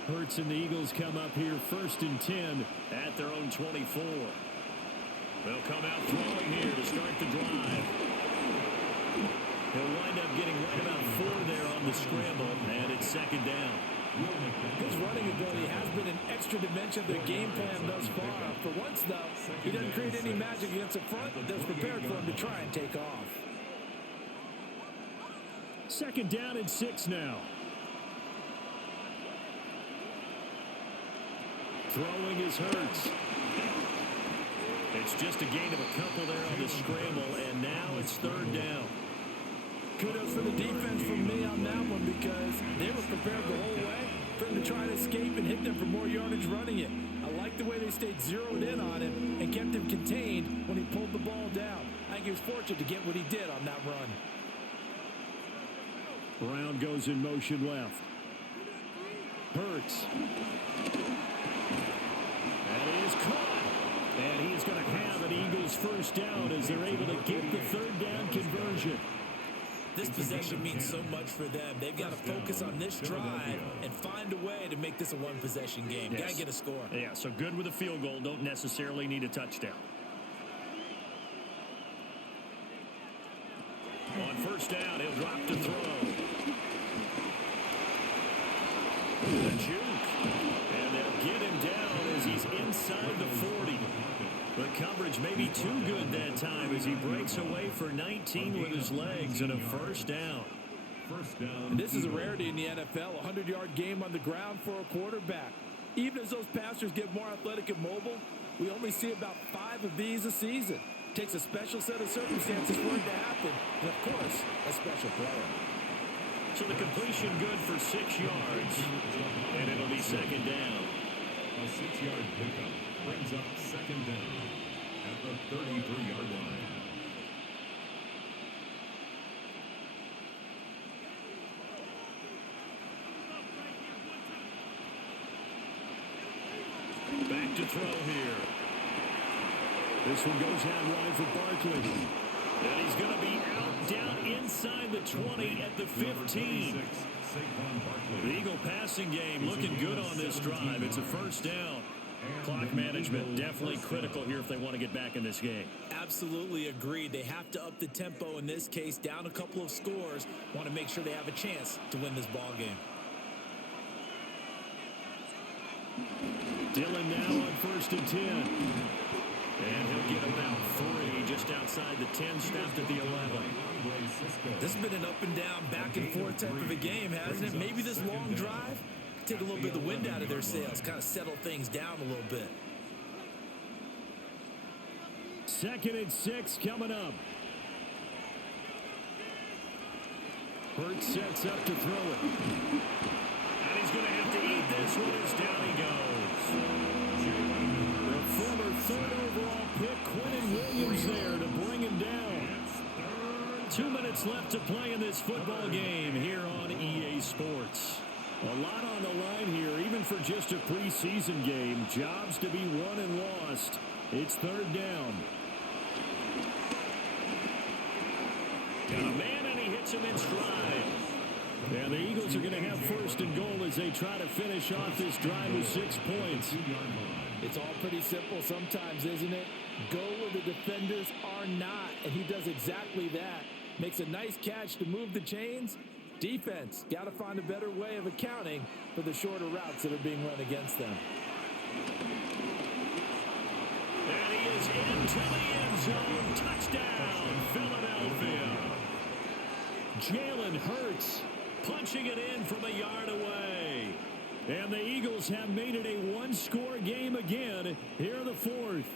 Hurts and the Eagles come up here 1st and 10 at their own 24. They'll come out throwing here to start the drive. He'll wind up getting right about 4 there on the scramble, and it's 2nd down. His running ability has been an extra dimension of their game plan thus far. For once, though, he doesn't create any magic against the front that's prepared for him to try and take off. 2nd down and 6 now. Throwing is Hurts. It's just a gain of a couple there on the scramble, and now it's 3rd down. Kudos for the defense from me on that one because they were prepared the whole way for him to try to escape and hit them for more yardage running it. I like the way they stayed zeroed in on him and kept him contained when he pulled the ball down. I think he was fortunate to get what he did on that run. Brown goes in motion left. Hurts. That is caught. And he is going to have an Eagles first down as they're able to get the third down conversion. This possession means so much for them. They've got to focus on this drive and find a way to make this a one-possession game. Yes. Got to get a score. Yeah, so good with a field goal. Don't necessarily need a touchdown. On first down, he'll drop to throw. The juke. And they'll get him down as he's inside the 40. But coverage may be too good that time as he breaks away for 19 with his legs and a first down. And this is a rarity in the NFL, a 100-yard game on the ground for a quarterback. Even as those passers get more athletic and mobile, we only see about 5 of these a season. It takes a special set of circumstances for it to happen, and of course, a special player. So the completion good for 6 yards, and it'll be second down. A 6-yard pickup brings up second down at the 33-yard line. Back to throw here. This one goes out wide for Barkley. And he's going to be out down inside the 20 at the 15. The Eagle passing game looking good on this drive. It's a first down. Clock management definitely critical here if they want to get back in this game. Absolutely agreed. They have to up the tempo in this case, down a couple of scores. Want to make sure they have a chance to win this ball game. Dillon now on first and 10. And he'll get about 3 just outside the 10, stopped at the 11. This has been an up and down, back and forth type of a game, hasn't it? Maybe this long drive take a little bit of the wind out of their sails, kind of settle things down a little bit. Second and 6 coming up. Hurts sets up to throw it. And he's going to have to eat this one as down he goes. The former third overall pick, Quentin Williams there to bring him down. 2 minutes left to play in this football game here on EA Sports. A lot on the line here, even for just a preseason game. Jobs to be won and lost. It's third down. Got a man, and he hits him in stride. And the Eagles are going to have first and goal as they try to finish off this drive with 6 points. It's all pretty simple sometimes, isn't it? Go where the defenders are not, and he does exactly that. Makes a nice catch to move the chains. Defense, got to find a better way of accounting for the shorter routes that are being run against them. And he is into the end zone. Touchdown, Philadelphia. Jalen Hurts punching it in from a yard away. And the Eagles have made it a one-score game again here in the fourth.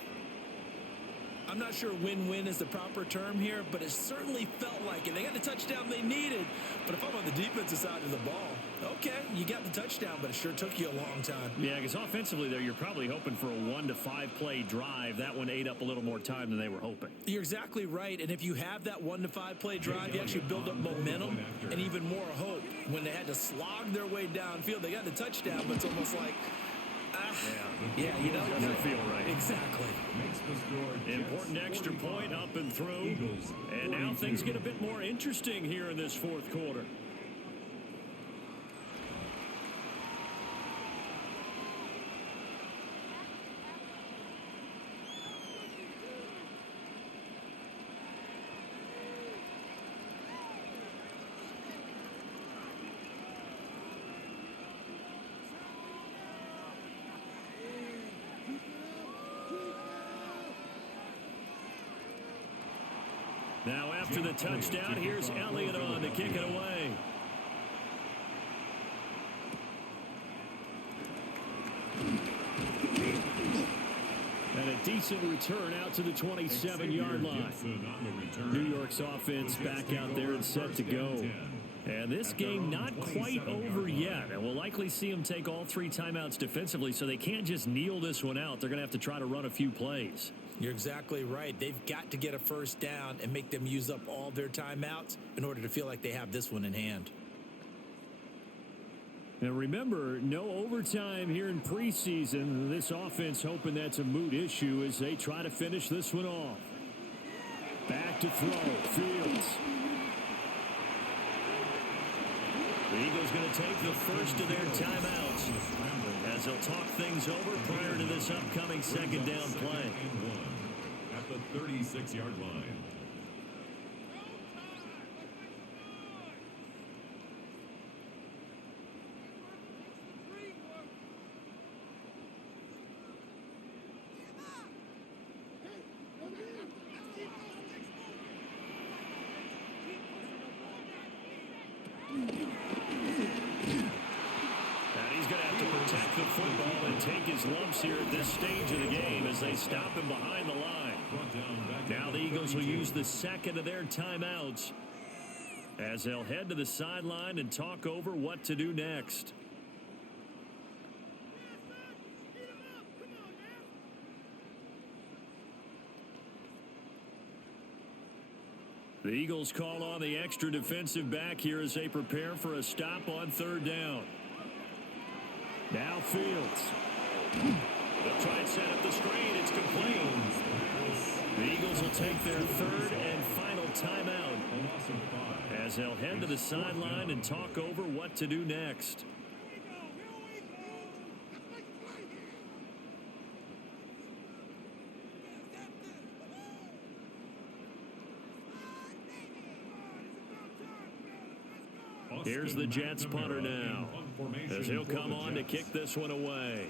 I'm not sure win-win is the proper term here, but it certainly felt like it. They got the touchdown they needed, but if I'm on the defensive side of the ball, okay, you got the touchdown, but it sure took you a long time. Yeah, because offensively there, you're probably hoping for a 1 to 5 play drive. That one ate up a little more time than they were hoping. You're exactly right, and if you have that 1 to 5 play drive, you actually build up momentum and even more hope. When they had to slog their way downfield, they got the touchdown, but it's almost like, yeah, you know, doesn't feel right. Exactly. Important extra point up and through. And now things get a bit more interesting here in this fourth quarter. Now after the touchdown, here's Elliott on to kick it away. And a decent return out to the 27-yard line. New York's offense back out there and set to go. And this game not quite over yet. And we'll likely see them take all 3 timeouts defensively, so they can't just kneel this one out. They're going to have to try to run a few plays. You're exactly right. They've got to get a first down and make them use up all their timeouts in order to feel like they have this one in hand. And remember, no overtime here in preseason. This offense hoping that's a moot issue as they try to finish this one off. Back to throw. Fields. The Eagles going to take the first of their timeouts as they'll talk things over prior to this upcoming second down play. At the 36-yard line. The football and take his lumps here at this stage of the game as they stop him behind the line. Now the Eagles will use the second of their timeouts as they'll head to the sideline and talk over what to do next. The Eagles call on the extra defensive back here as they prepare for a stop on third down. Now Fields. They'll try and set up the screen. It's complete. The Eagles will take their third and final timeout as they'll head to the sideline and talk over what to do next. Here's the Jets punter now as he'll come on to kick this one away.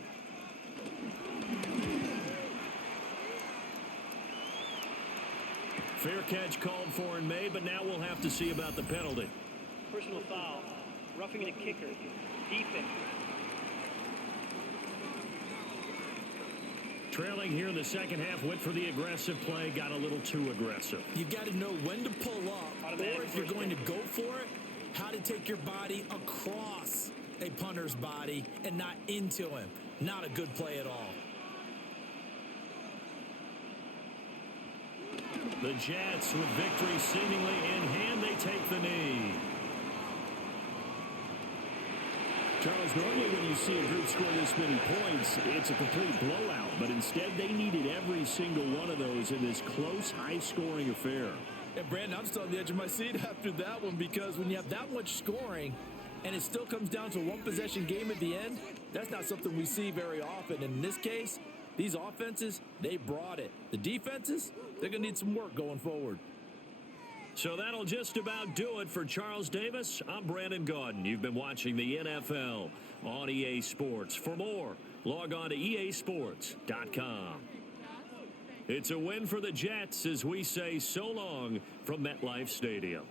Fair catch called for and made, but now we'll have to see about the penalty. Personal foul, roughing the kicker, defense. Trailing here in the second half, went for the aggressive play, got a little too aggressive. You got to know when to pull up, or if you're going to go for it, how to take your body across a punter's body and not into him. Not a good play at all. The Jets, with victory seemingly in hand, they take the knee. Charles, normally when you see a group score this many points, it's a complete blowout. But instead, they needed every single one of those in this close, high-scoring affair. And Brandon, I'm still on the edge of my seat after that one, because when you have that much scoring and it still comes down to a one-possession game at the end, that's not something we see very often. And in this case, these offenses, they brought it. The defenses, they're going to need some work going forward. So that'll just about do it for Charles Davis. I'm Brandon Gaudin. You've been watching the NFL on EA Sports. For more, log on to easports.com. It's a win for the Jets as we say so long from MetLife Stadium.